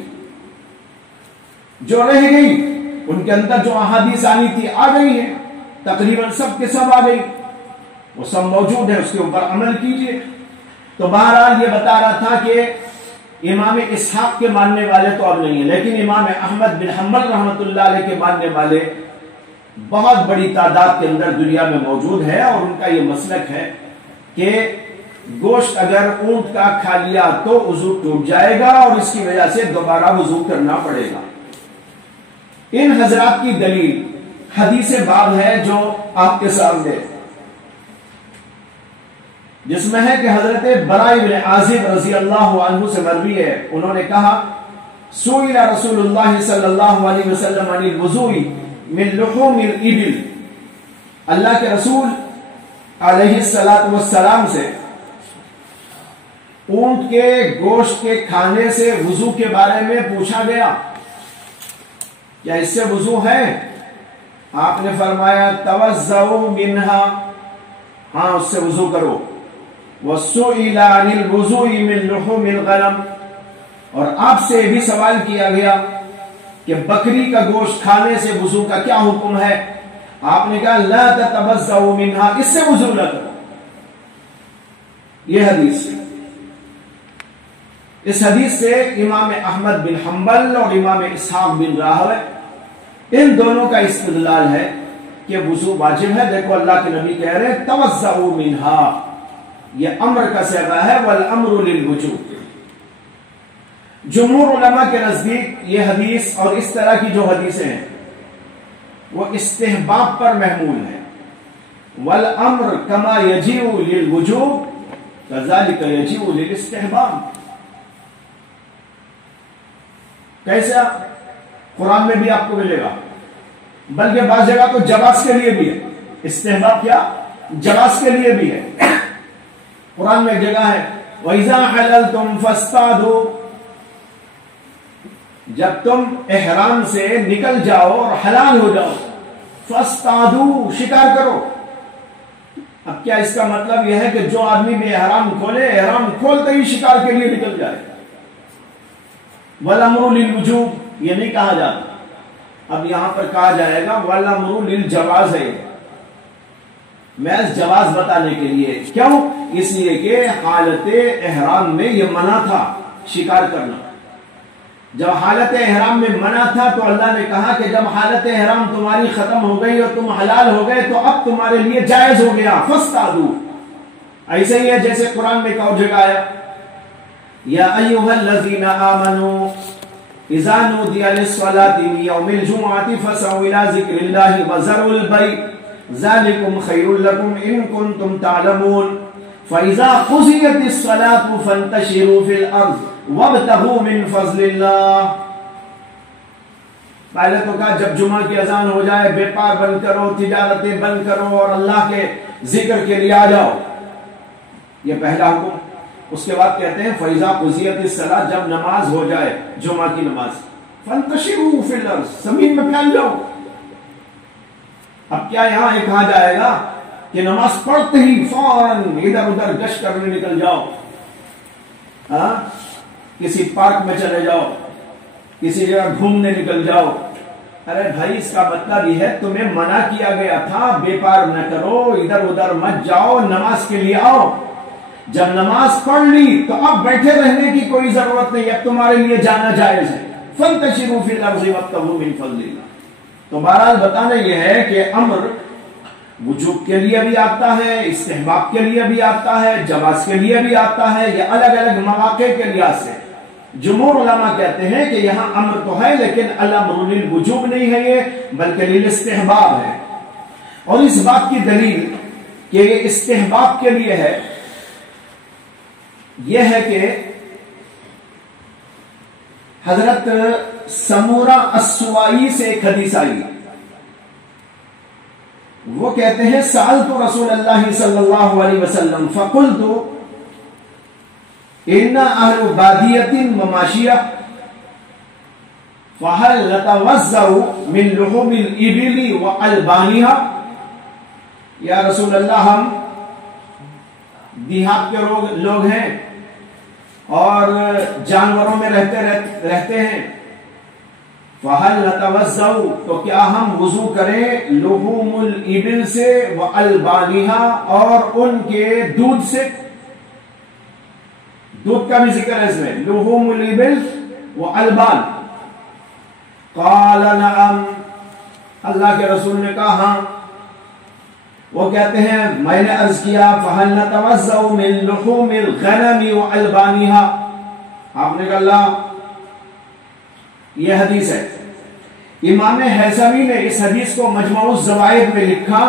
جو رہ گئی ان کے اندر جو احادیث آنی تھی آ گئی ہیں، تقریباً سب کے سب آ گئی، وہ سب موجود ہے، اس کے اوپر عمل کیجئے۔ تو بہرحال یہ بتا رہا تھا کہ امام اسحاق کے ماننے والے تو اب نہیں ہیں، لیکن امام احمد بن حنبل رحمۃ اللہ علیہ کے ماننے والے بہت بڑی تعداد کے اندر دنیا میں موجود ہے، اور ان کا یہ مسلک ہے کہ گوشت اگر اونٹ کا کھا لیا تو وضو ٹوٹ جائے گا اور اس کی وجہ سے دوبارہ وضو کرنا پڑے گا۔ ان حضرات کی دلیل حدیث باب ہے جو آپ کے سامنے، جس میں ہے کہ حضرت براء بن عازب رضی اللہ عنہ سے مروی ہے، انہوں نے کہا سئل رسول اللہ صلی اللہ علیہ وسلم عن الوضوء من لحوم الابل، اللہ کے رسول علیہ السلام سے اونٹ کے گوشت کے کھانے سے وضو کے بارے میں پوچھا گیا، کیا اس سے وضو ہے؟ آپ نے فرمایا توضؤ منہا، ہاں اس سے وضو کرو۔ وَسُئِلَ عَنِ الْوُضُوءِ مِنْ لُحُومِ الْغَنَمِ، اور آپ سے بھی سوال کیا گیا کہ بکری کا گوشت کھانے سے وضو کا کیا حکم ہے؟ آپ نے کہا لَا تَتَوَضَّؤْ مِنْهَا، اس سے وضو نہ کرو۔ یہ حدیث ہے، اس حدیث سے امام احمد بن حنبل اور امام اسحاق بن راہویہ ان دونوں کا استدلال ہے کہ وضو واجب ہے۔ دیکھو اللہ کے نبی کہہ رہے توضؤ منها، یہ امر کا صیغہ ہے، والامر للوجوب۔ جمہور علماء کے نزدیک یہ حدیث اور اس طرح کی جو حدیثیں ہیں وہ استحباب پر محمول ہے، والامر کما یجیء للوجوب کذالک یجیء للاستحباب۔ کیسا؟ قرآن میں بھی آپ کو ملے گا، بلکہ بعض جگہ تو جواز کے لیے بھی ہے، استحباب کیا؟ جواز کے لیے بھی ہے۔ قرآن میں ایک جگہ ہے وَإِذَا حَلَلْتُمْ فَاصْطَادُوا، جب تم احرام سے نکل جاؤ اور حلال ہو جاؤ، فَاصْطَادُوا، شکار کرو۔ اب کیا اس کا مطلب یہ ہے کہ جو آدمی بھی احرام کھولے، احرام کھولتے ہی شکار کے لیے نکل جائے؟ وَالْأَمْرُ لِلْوُجُوبِ یہ نہیں کہا جاتا، اب یہاں پر کہا جائے گا وَالْأَمْرُ لِلْجَوَازِ ہے، محض جواز بتانے کے لیے۔ کیوں؟ اس لیے کہ حالت احرام میں یہ منع تھا شکار کرنا۔ جب حالت احرام میں منع تھا تو اللہ نے کہا کہ جب حالت احرام تمہاری ختم ہو گئی اور تم حلال ہو گئے تو اب تمہارے لیے جائز ہو گیا، فاصطادوا۔ ایسے ہی ہے جیسے قرآن میں ایک اور جگہ آیا یا ایھا الذین آمنوا اذا نودی للصلاۃ من یوم الجمعۃ فاسعوا الی ذکر اللہ وذروا البیع ذالکم خیر لکم ان کنتم تعلمون فَإِذَا قُضِيَتِ الصَّلَاةُ فَانتَشِرُوا فِي الْأَرْضِ وَابْتَغُوا مِنْ فَضْلِ اللَّهِ. پہلے تو کہا جب جمعہ کی اذان ہو جائے بیپار بند کرو، تجارتیں بند کرو اور اللہ کے ذکر کے لیے آ جاؤ. یہ پہلا حکم. اس کے بعد کہتے ہیں فَإِذَا قُضِيَتِ الصَّلَاةُ، جب نماز ہو جائے جمعہ کی نماز، فَانتَشِرُوا فِي الْأَرْضِ، زمین میں پھیل جاؤ. اب کیا یہاں یہ کہا جائے گا کہ نماز پڑھتے ہی فوراً ادھر ادھر گشت کرنے نکل جاؤ، ہاں کسی پارک میں چلے جاؤ، کسی جگہ گھومنے نکل جاؤ؟ ارے بھائی اس کا مطلب یہ ہے تمہیں منع کیا گیا تھا بیپار نہ کرو، ادھر ادھر مت جاؤ، نماز کے لیے آؤ. جب نماز پڑھ لی تو اب بیٹھے رہنے کی کوئی ضرورت نہیں، اب تمہارے لیے جانا جائز ہے. فَانتَشِرُوا فِي الْأَرْضِ وَابْتَغُوا مِنْ فَضْلِ اللَّهِ. تو بہرحال بتانا یہ ہے کہ امر وجوب کے لیے بھی آتا ہے، استحباب کے لیے بھی آتا ہے، جواز کے لیے بھی آتا ہے. یہ الگ الگ مواقع کے لحاظ سے جمہور علماء کہتے ہیں کہ یہاں امر تو ہے لیکن الامر للوجوب نہیں ہے یہ، بلکہ للاستحباب ہے. اور اس بات کی دلیل کہ یہ استحباب کے لیے ہے یہ ہے کہ حضرت سمورہ السوائی سے ایک حدیث آئی. وہ کہتے ہیں سألت رسول اللہ صلی اللہ علیہ وسلم فقلت ان اہل بادیۃ وماشیہ فهل نتوضأ من لحوم الابل والبانها. یا رسول اللہ ہم دیہات کے لوگ ہیں اور جانوروں میں رہتے ہیں. فَهَلْ نَتَوَضَّأُ، تو کیا ہم وضو کریں لحوم الابل سے وَأَلْبَانِهَا، اور ان کے دودھ سے. دودھ کا بھی ذکر ہے اس میں، لحوم الابل وَأَلْبَان. قَالَ نَعَمْ، اللہ کے رسول نے کہا ہاں. وہ کہتے ہیں میں نے عرض کیا فَهَلْ نَتَوَضَّأُ مِن لُحُومِ الْغَنَمِ وَأَلْبَانِهَا. آپ نے کہا اللہ. یہ حدیث ہے. امام حیثمی نے اس حدیث کو مجموع الزوائد میں لکھا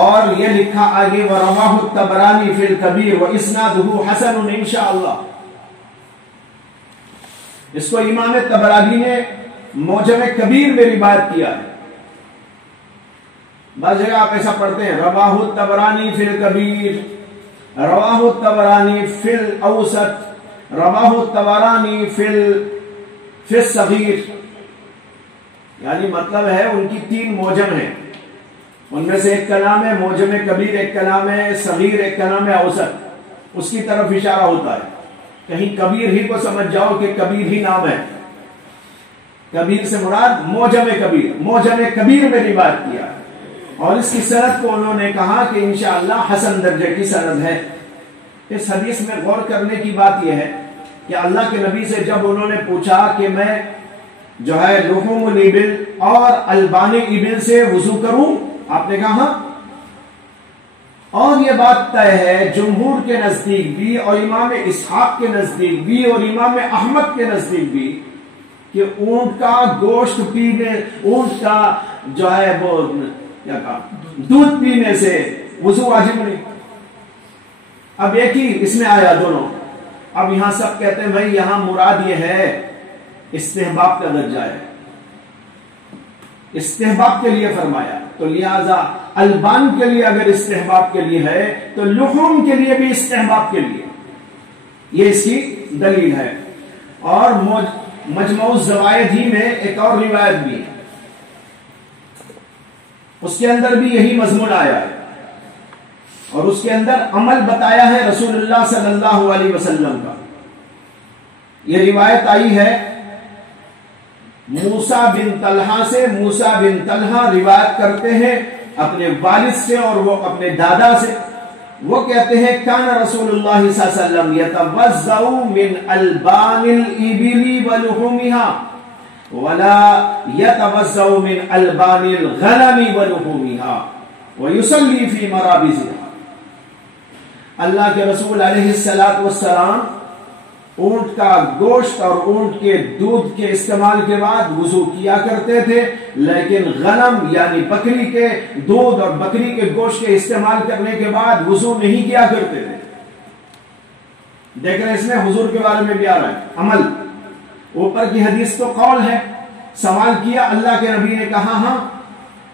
اور یہ لکھا آگے وَرَوَاهُ الطَّبَرَانِي فِي الْكَبِيرِ وَإِسْنَادُهُ حَسَنٌ انشاءاللہ. اس کو امام طبرانی نے معجم کبیر میں روایت کیا ہے. بعض جگہ آپ ایسا پڑھتے ہیں رواہ الطبرانی فی الکبیر، رواہ الطبرانی فی الاوسط، رواہ الطبرانی فی الصغیر. یعنی مطلب ہے ان کی 3 معجم ہیں، ان میں سے ایک کا نام ہے معجم کبیر، ایک کا نام ہے صغیر، ایک کا نام ہے اوسط. اس کی طرف اشارہ ہوتا ہے. کہیں کبیر ہی کو سمجھ جاؤ کہ کبیر ہی نام ہے. کبیر سے مراد معجم کبیر، معجم کبیر میں روایت کیا ہے. اور اس کی سند کو انہوں نے کہا کہ انشاءاللہ حسن درجے کی سند ہے. اس حدیث میں غور کرنے کی بات یہ ہے کہ اللہ کے نبی سے جب انہوں نے پوچھا کہ میں جو ہے لحوم الابل اور البان ابل سے وضو کروں، آپ نے کہا ہاں. اور یہ بات طے ہے جمہور کے نزدیک بھی اور امام اسحاق کے نزدیک بھی اور امام احمد کے نزدیک بھی کہ اونٹ کا گوشت پینے، اونٹ کا جو ہے وہ دودھ پینے سے وضو واجب نہیں. اب ایک ہی اس میں آیا دونوں. اب یہاں سب کہتے ہیں بھائی یہاں مراد یہ ہے استحباب کا درجہ ہے، استحباب کے لیے فرمایا. تو لہذا البان کے لیے اگر استحباب کے لیے ہے تو لحوم کے لیے بھی استحباب کے لیے. یہ اس کی دلیل ہے. اور مجموع الزوائد ہی میں ایک اور روایت بھی ہے، اس کے اندر بھی یہی مضمون آیا ہے اور اس کے اندر عمل بتایا ہے رسول اللہ صلی اللہ علیہ وسلم کا. یہ روایت آئی ہے موسیٰ بن طلحہ سے. موسیٰ بن طلحہ روایت کرتے ہیں اپنے والد سے اور وہ اپنے دادا سے. وہ کہتے ہیں کان رسول اللہ صلی اللہ علیہ وسلم یتوضأ من البان الابل ولحومها ولا يتوضأ من البان الغنم ولحومها ويصلي في مرابضها. اللہ کے رسول علیہ الصلوۃ والسلام اونٹ کا گوشت اور اونٹ کے دودھ کے استعمال کے بعد وضو کیا کرتے تھے، لیکن غنم یعنی بکری کے دودھ اور بکری کے گوشت کے استعمال کرنے کے بعد وضو نہیں کیا کرتے تھے۔ دیکھ رہے اس میں حضور کے بارے میں بھی آ رہا ہے عمل، اوپر کی حدیث تو قول ہے، سوال کیا اللہ کے نبی نے کہا ہاں،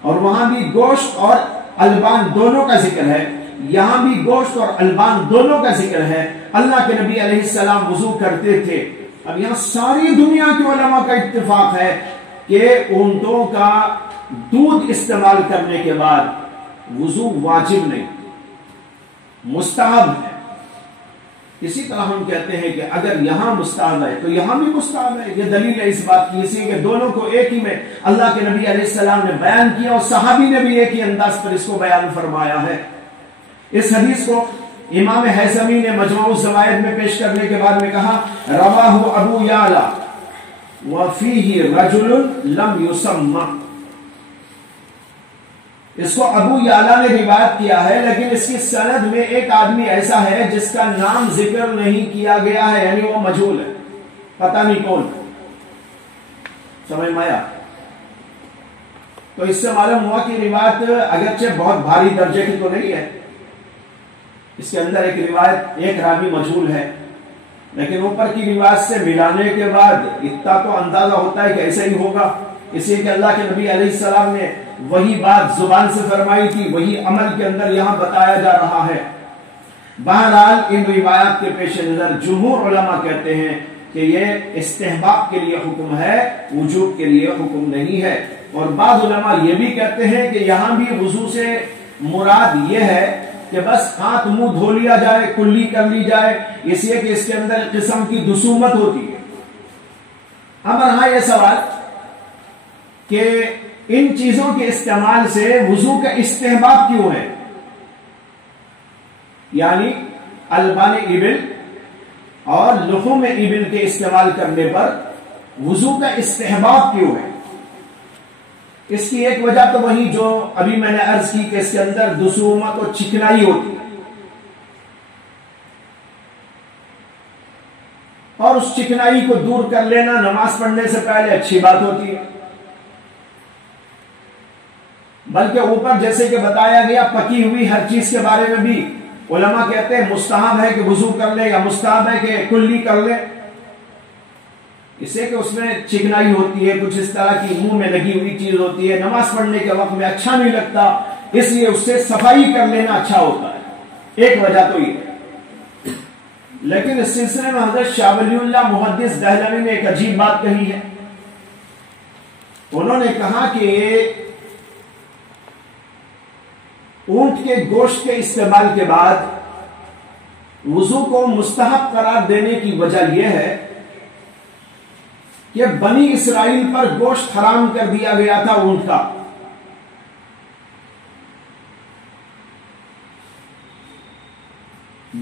اور وہاں بھی گوشت اور البان دونوں کا ذکر ہے، یہاں بھی گوشت اور البان دونوں کا ذکر ہے۔ اللہ کے نبی علیہ السلام وضو کرتے تھے۔ اب یہاں ساری دنیا کے علماء کا اتفاق ہے کہ اونٹوں کا دودھ استعمال کرنے کے بعد وضو واجب نہیں، مستحب ہے۔ اسی طرح ہم کہتے ہیں کہ اگر یہاں مستحب ہے تو یہاں بھی مستحب ہے۔ یہ دلیل ہے اس بات کی، اسی کہ دونوں کو ایک ہی میں اللہ کے نبی علیہ السلام نے بیان کیا اور صحابی نے بھی ایک ہی انداز پر اس کو بیان فرمایا ہے۔ اس حدیث کو امام حیثمی نے مجموع الزوائد میں پیش کرنے کے بعد میں کہا رواہ ابو یعلا وفیہ رجل لم یسمع، اس کو ابو یعلا نے روایت کیا ہے، لیکن اس کی سند میں ایک آدمی ایسا ہے جس کا نام ذکر نہیں کیا گیا ہے، یعنی وہ مجہول ہے، پتہ نہیں کون۔ سمجھ میں آیا؟ تو اس سے معلوم ہوا کہ روایت اگرچہ بہت بھاری درجے کی تو نہیں ہے، اس کے اندر ایک روایت ایک راوی مجہول ہے، لیکن اوپر کی روایت سے ملانے کے بعد اتنا تو اندازہ ہوتا ہے کہ ایسا ہی ہوگا، اس لیے کہ اللہ کے نبی علیہ السلام نے وہی بات زبان سے فرمائی تھی، وہی عمل کے اندر یہاں بتایا جا رہا ہے۔ بہرحال ان روایات کے پیش نظر جمہور علماء کہتے ہیں کہ یہ استحباب کے لیے حکم ہے، وجوب کے لیے حکم نہیں ہے۔ اور بعض علماء یہ بھی کہتے ہیں کہ یہاں بھی وضو سے مراد یہ ہے کہ بس ہاتھ منہ دھو لیا جائے، کلی کر لی جائے، اس لیے کہ اس کے اندر ایک قسم کی دسومت ہوتی ہے۔ اب رہا یہ سوال کہ ان چیزوں کے استعمال سے وضو کا استحباب کیوں ہے، یعنی البان ابل اور لحوم ابل کے استعمال کرنے پر وضو کا استحباب کیوں ہے؟ اس کی ایک وجہ تو وہی جو ابھی میں نے عرض کی کہ اس کے اندر دسومت اور چکنائی ہوتی ہے، اور اس چکنائی کو دور کر لینا نماز پڑھنے سے پہلے اچھی بات ہوتی ہے۔ بلکہ اوپر جیسے کہ بتایا گیا پکی ہوئی ہر چیز کے بارے میں بھی علماء کہتے ہیں مستحب ہے کہ وضو کر لے، یا مستحب ہے کہ کلی کر لے، اس سے کہ اس میں چکنائی ہوتی ہے، کچھ اس طرح کی منہ میں لگی ہوئی چیز ہوتی ہے، نماز پڑھنے کے وقت میں اچھا نہیں لگتا، اس لیے اس سے صفائی کر لینا اچھا ہوتا ہے، ایک وجہ تو یہ۔ لیکن اس سلسلے میں حضرت شاہ ولی اللہ محدث دہلوی نے ایک عجیب بات کہی ہے۔ انہوں نے کہا کہ اونٹ کے گوشت کے استعمال کے بعد وضو کو مستحب قرار دینے کی وجہ یہ ہے کہ بنی اسرائیل پر گوشت حرام کر دیا گیا تھا اونٹ کا،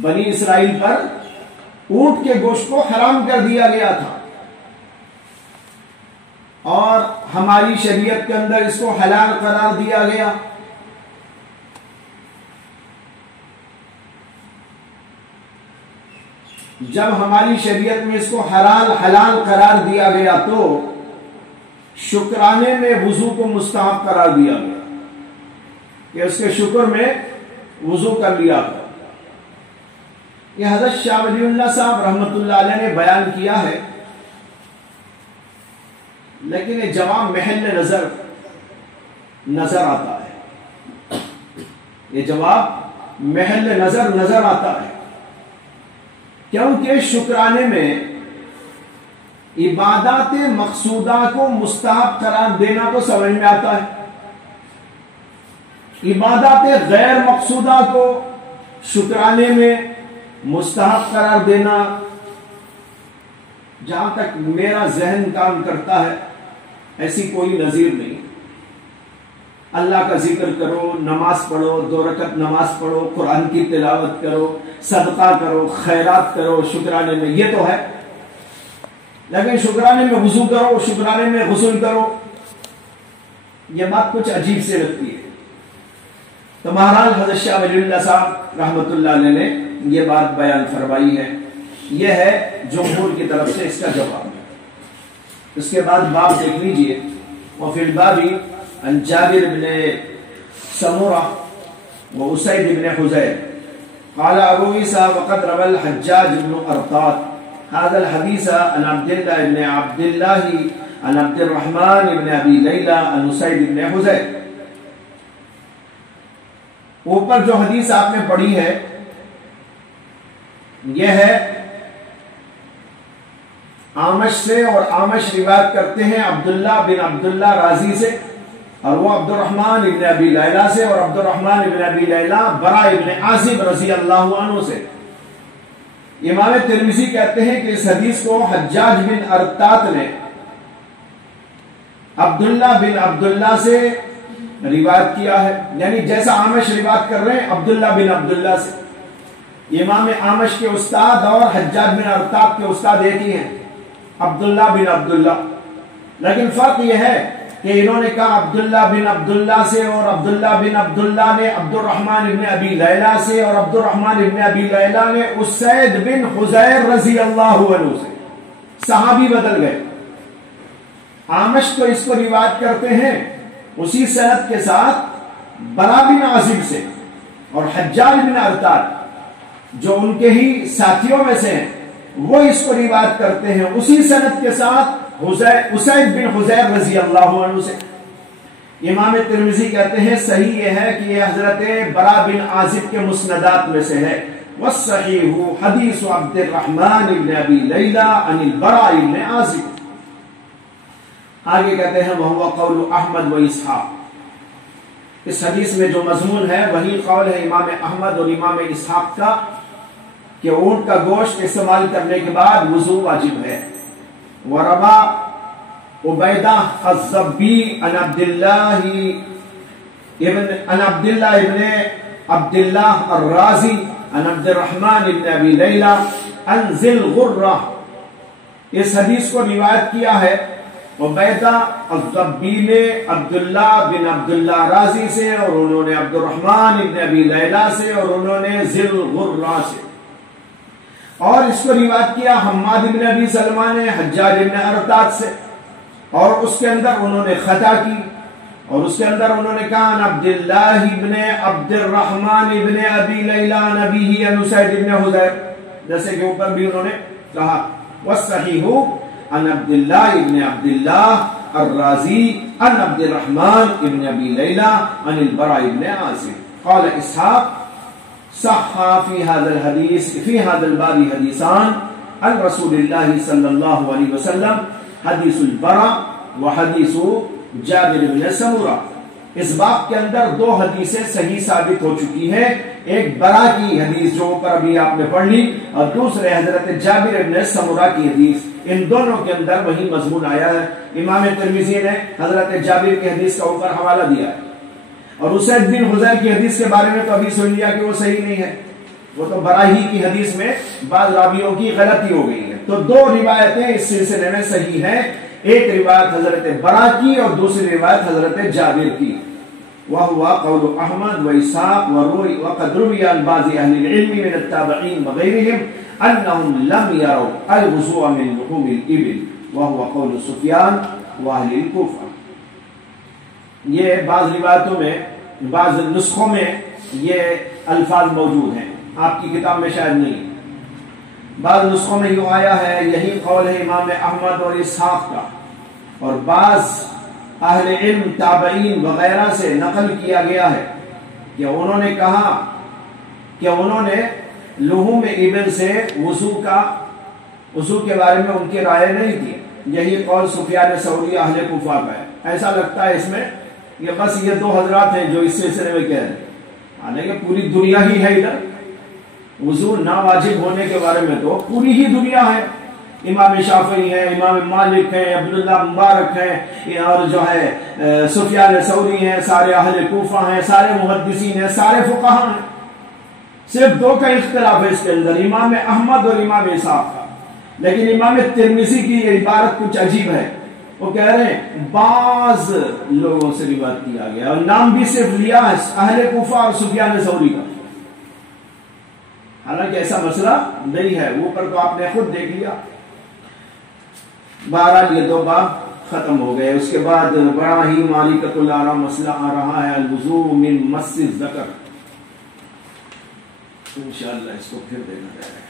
بنی اسرائیل پر اونٹ کے گوشت کو حرام کر دیا گیا تھا، اور ہماری شریعت کے اندر اس کو حلال قرار دیا گیا۔ جب ہماری شریعت میں اس کو حلال قرار دیا گیا تو شکرانے میں وضو کو مستحب قرار دیا گیا کہ اس کے شکر میں وضو کر لیا گیا۔ یہ حضرت شاہ ولی اللہ صاحب رحمت اللہ علیہ نے بیان کیا ہے، لیکن یہ جواب محل نظر آتا ہے، یہ جواب محل نظر آتا ہے، کیونکہ شکرانے میں عبادات مقصودہ کو مستحب قرار دینا تو سمجھ میں آتا ہے، عبادات غیر مقصودہ کو شکرانے میں مستحب قرار دینا، جہاں تک میرا ذہن کام کرتا ہے ایسی کوئی نظیر نہیں۔ اللہ کا ذکر کرو، نماز پڑھو، 2 رکعت نماز پڑھو، قرآن کی تلاوت کرو، صدقہ کرو، خیرات کرو شکرانے میں، یہ تو ہے، لیکن شکرانے میں وضو کرو، شکرانے میں غسل کرو، یہ بات کچھ عجیب سے لگتی ہے۔ تو بہرحال حضرت شاہ ولی اللہ صاحب رحمت اللہ علیہ نے یہ بات بیان فرمائی ہے۔ یہ ہے جمہور کی طرف سے اس کا جواب. اس کے بعد باب دیکھ لیجئے. وفی الباب عن جابر بن سمورہ وأسيد بن حذير قال أبو عيسى وقد روى الحجاج بن أرطاط هذا الحديث عن عبد الله عن عبد الرحمن بن أبي ليلى عن أسيد بن حذير. اوپر جو حدیث آپ نے پڑھی ہے یہ ہے آمش سے، اور آمش روایت کرتے ہیں عبداللہ بن عبداللہ رازی سے، اور وہ عبد الرحمن ابن ابی لیلہ سے، اور عبد الرحمن ابن ابی لیلہ برا ابن عازب رضی اللہ عنہ سے. امام ترمذی کہتے ہیں کہ اس حدیث کو حجاج بن ارطاط نے عبداللہ بن عبداللہ سے روایت کیا ہے، یعنی جیسا آمش روایت کر رہے ہیں عبداللہ بن عبداللہ سے. امام آمش کے استاد اور حجاج بن ارطاط کے استاد ایک ہی ہیں، عبداللہ بن عبداللہ. لیکن فرق یہ ہے کہ انہوں نے کہا عبداللہ بن عبداللہ سے، اور عبداللہ بن عبداللہ نے عبد الرحمن ابن ابی لیلہ سے، اور عبد الرحمن ابن ابی لیلہ نے اسید بن حذیر رضی اللہ عنہ سے. صحابی بدل گئے. آمش تو اس کو روایت کرتے ہیں اسی سند کے ساتھ برا بن عازب سے، اور حجاج بن ارطاط جو ان کے ہی ساتھیوں میں سے ہیں وہ اس کو روایت کرتے ہیں اسی سند کے ساتھ اسید بن حذیر رضی اللہ عنہ سے. امام ترمذی کہتے ہیں صحیح یہ ہے کہ یہ حضرت برا بن عازب کے مسندات میں سے ہے. والصحیح حدیث عبد الرحمن ابن ابی لیلہ عن البراء ابن عازب. آگے کہتے ہیں وہو قول احمد و اسحاق. اس حدیث میں جو مضمون ہے وہی قول ہے امام احمد اور امام اسحاق کا کہ اونٹ کا گوشت استعمال کرنے کے بعد وضو واجب ہے. وروا عبیدہ الضبی عن عبداللہ ابن عبداللہ الرازی عن عبد الرحمن ابن ابی لیلہ عن ذی الغرہ. اس حدیث کو روایت کیا ہے عبیدہ الضبی نے عبداللہ بن عبداللہ رازی سے، اور انہوں نے عبد الرحمن ابن ابی لیلہ سے، اور انہوں نے ذی الغرہ سے. اور اس کو روایت کیا حماد بن ابی سلمہ نے حجاج بن ارطاط سے، اور اس کے اندر انہوں نے خطا کی، اور اس کے اندر انہوں نے کہا عن عبداللہ ابن عبد الرحمن ابن ابی لیلہ نبی عن اسید بن حذیر، جیسے کہ اوپر بھی انہوں نے کہا. والصحیح عن عبداللہ ابن عبداللہ الرازی عن عبد الرحمن ابن ابی لیلہ عن البراء ابن عازب. قال اسحاق صح في هذا الحديث في هذا الباب حديثان عن رسول الله صلى الله عليه وسلم حدیث البراء وحدیث جابر بن سمورہ. اس باب کے اندر دو حدیثیں صحیح ثابت ہو چکی ہیں، ایک برا کی حدیث جو اوپر ابھی آپ نے پڑھ لی، اور دوسرے حضرت جابر بن سمورہ کی حدیث. ان دونوں کے اندر وہی مضمون آیا ہے. امام ترمذی نے حضرت جابر کی حدیث کا اوپر حوالہ دیا ہے، اور اسید بن حذیر کی حدیث کے بارے میں تو ابھی سن لیا کہ وہ صحیح نہیں ہے، وہ تو براہی کی حدیث میں بعض راویوں کی غلطی ہو گئی ہے. تو دو روایتیں اس سلسلے میں صحیح ہیں، ایک روایت حضرت برا کی اور دوسری روایت حضرت جابر کی. وهو قول احمد واسحاق وقد روي عن بعض اهل العلم من التابعين وغيرهم انهم لم يروا الوضوء من لحوم الابل وهو قول سفيان واهل الكوفه. یہ بعض روایتوں میں بعض نسخوں میں یہ الفاظ موجود ہیں، آپ کی کتاب میں شاید نہیں. بعض نسخوں میں یوں آیا ہے، یہی قول ہے امام احمد اور اسحاق کا، اور بعض اہل علم تابعین وغیرہ سے نقل کیا گیا ہے کہ انہوں نے کہا کہ انہوں نے لحوم ابل سے وضو کے بارے میں ان کی رائے نہیں دی. یہی قول سفیان ثوری اہل کوفہ کا ہے. ایسا لگتا ہے اس میں یہ بس یہ دو حضرات ہیں جو اس سلسلے میں کہہ رہے ہیں، حالانکہ پوری دنیا ہی ہے ادھر. وضو ناواجب ہونے کے بارے میں تو پوری ہی دنیا ہے. امام شافعی ہیں، امام مالک ہیں، عبداللہ مبارک ہیں، اور جو ہے سفیان ثوری ہیں، سارے اہل کوفہ ہیں، سارے محدثین ہیں، سارے فقہاء ہیں. صرف دو کا اختلاف ہے اس کے اندر، امام احمد اور امام اسحاق کا. لیکن امام ترمذی کی یہ عبارت کچھ عجیب ہے. وہ کہہ رہے ہیں بعض لوگوں سے روایت کیا گیا، اور نام بھی صرف لیا ہے اہل کوفہ اور سفیان ثوری کا. حالانکہ ایسا مسئلہ نہیں ہے، اوپر تو آپ نے خود دیکھ لیا۔ بہرحال یہ 2 باب ختم ہو گئے۔ اس کے بعد بڑا ہی مالکۃ الارا مسئلہ آ رہا ہے، الوضوء من مس الذکر، انشاءاللہ اس کو پھر دیکھا جائے گا۔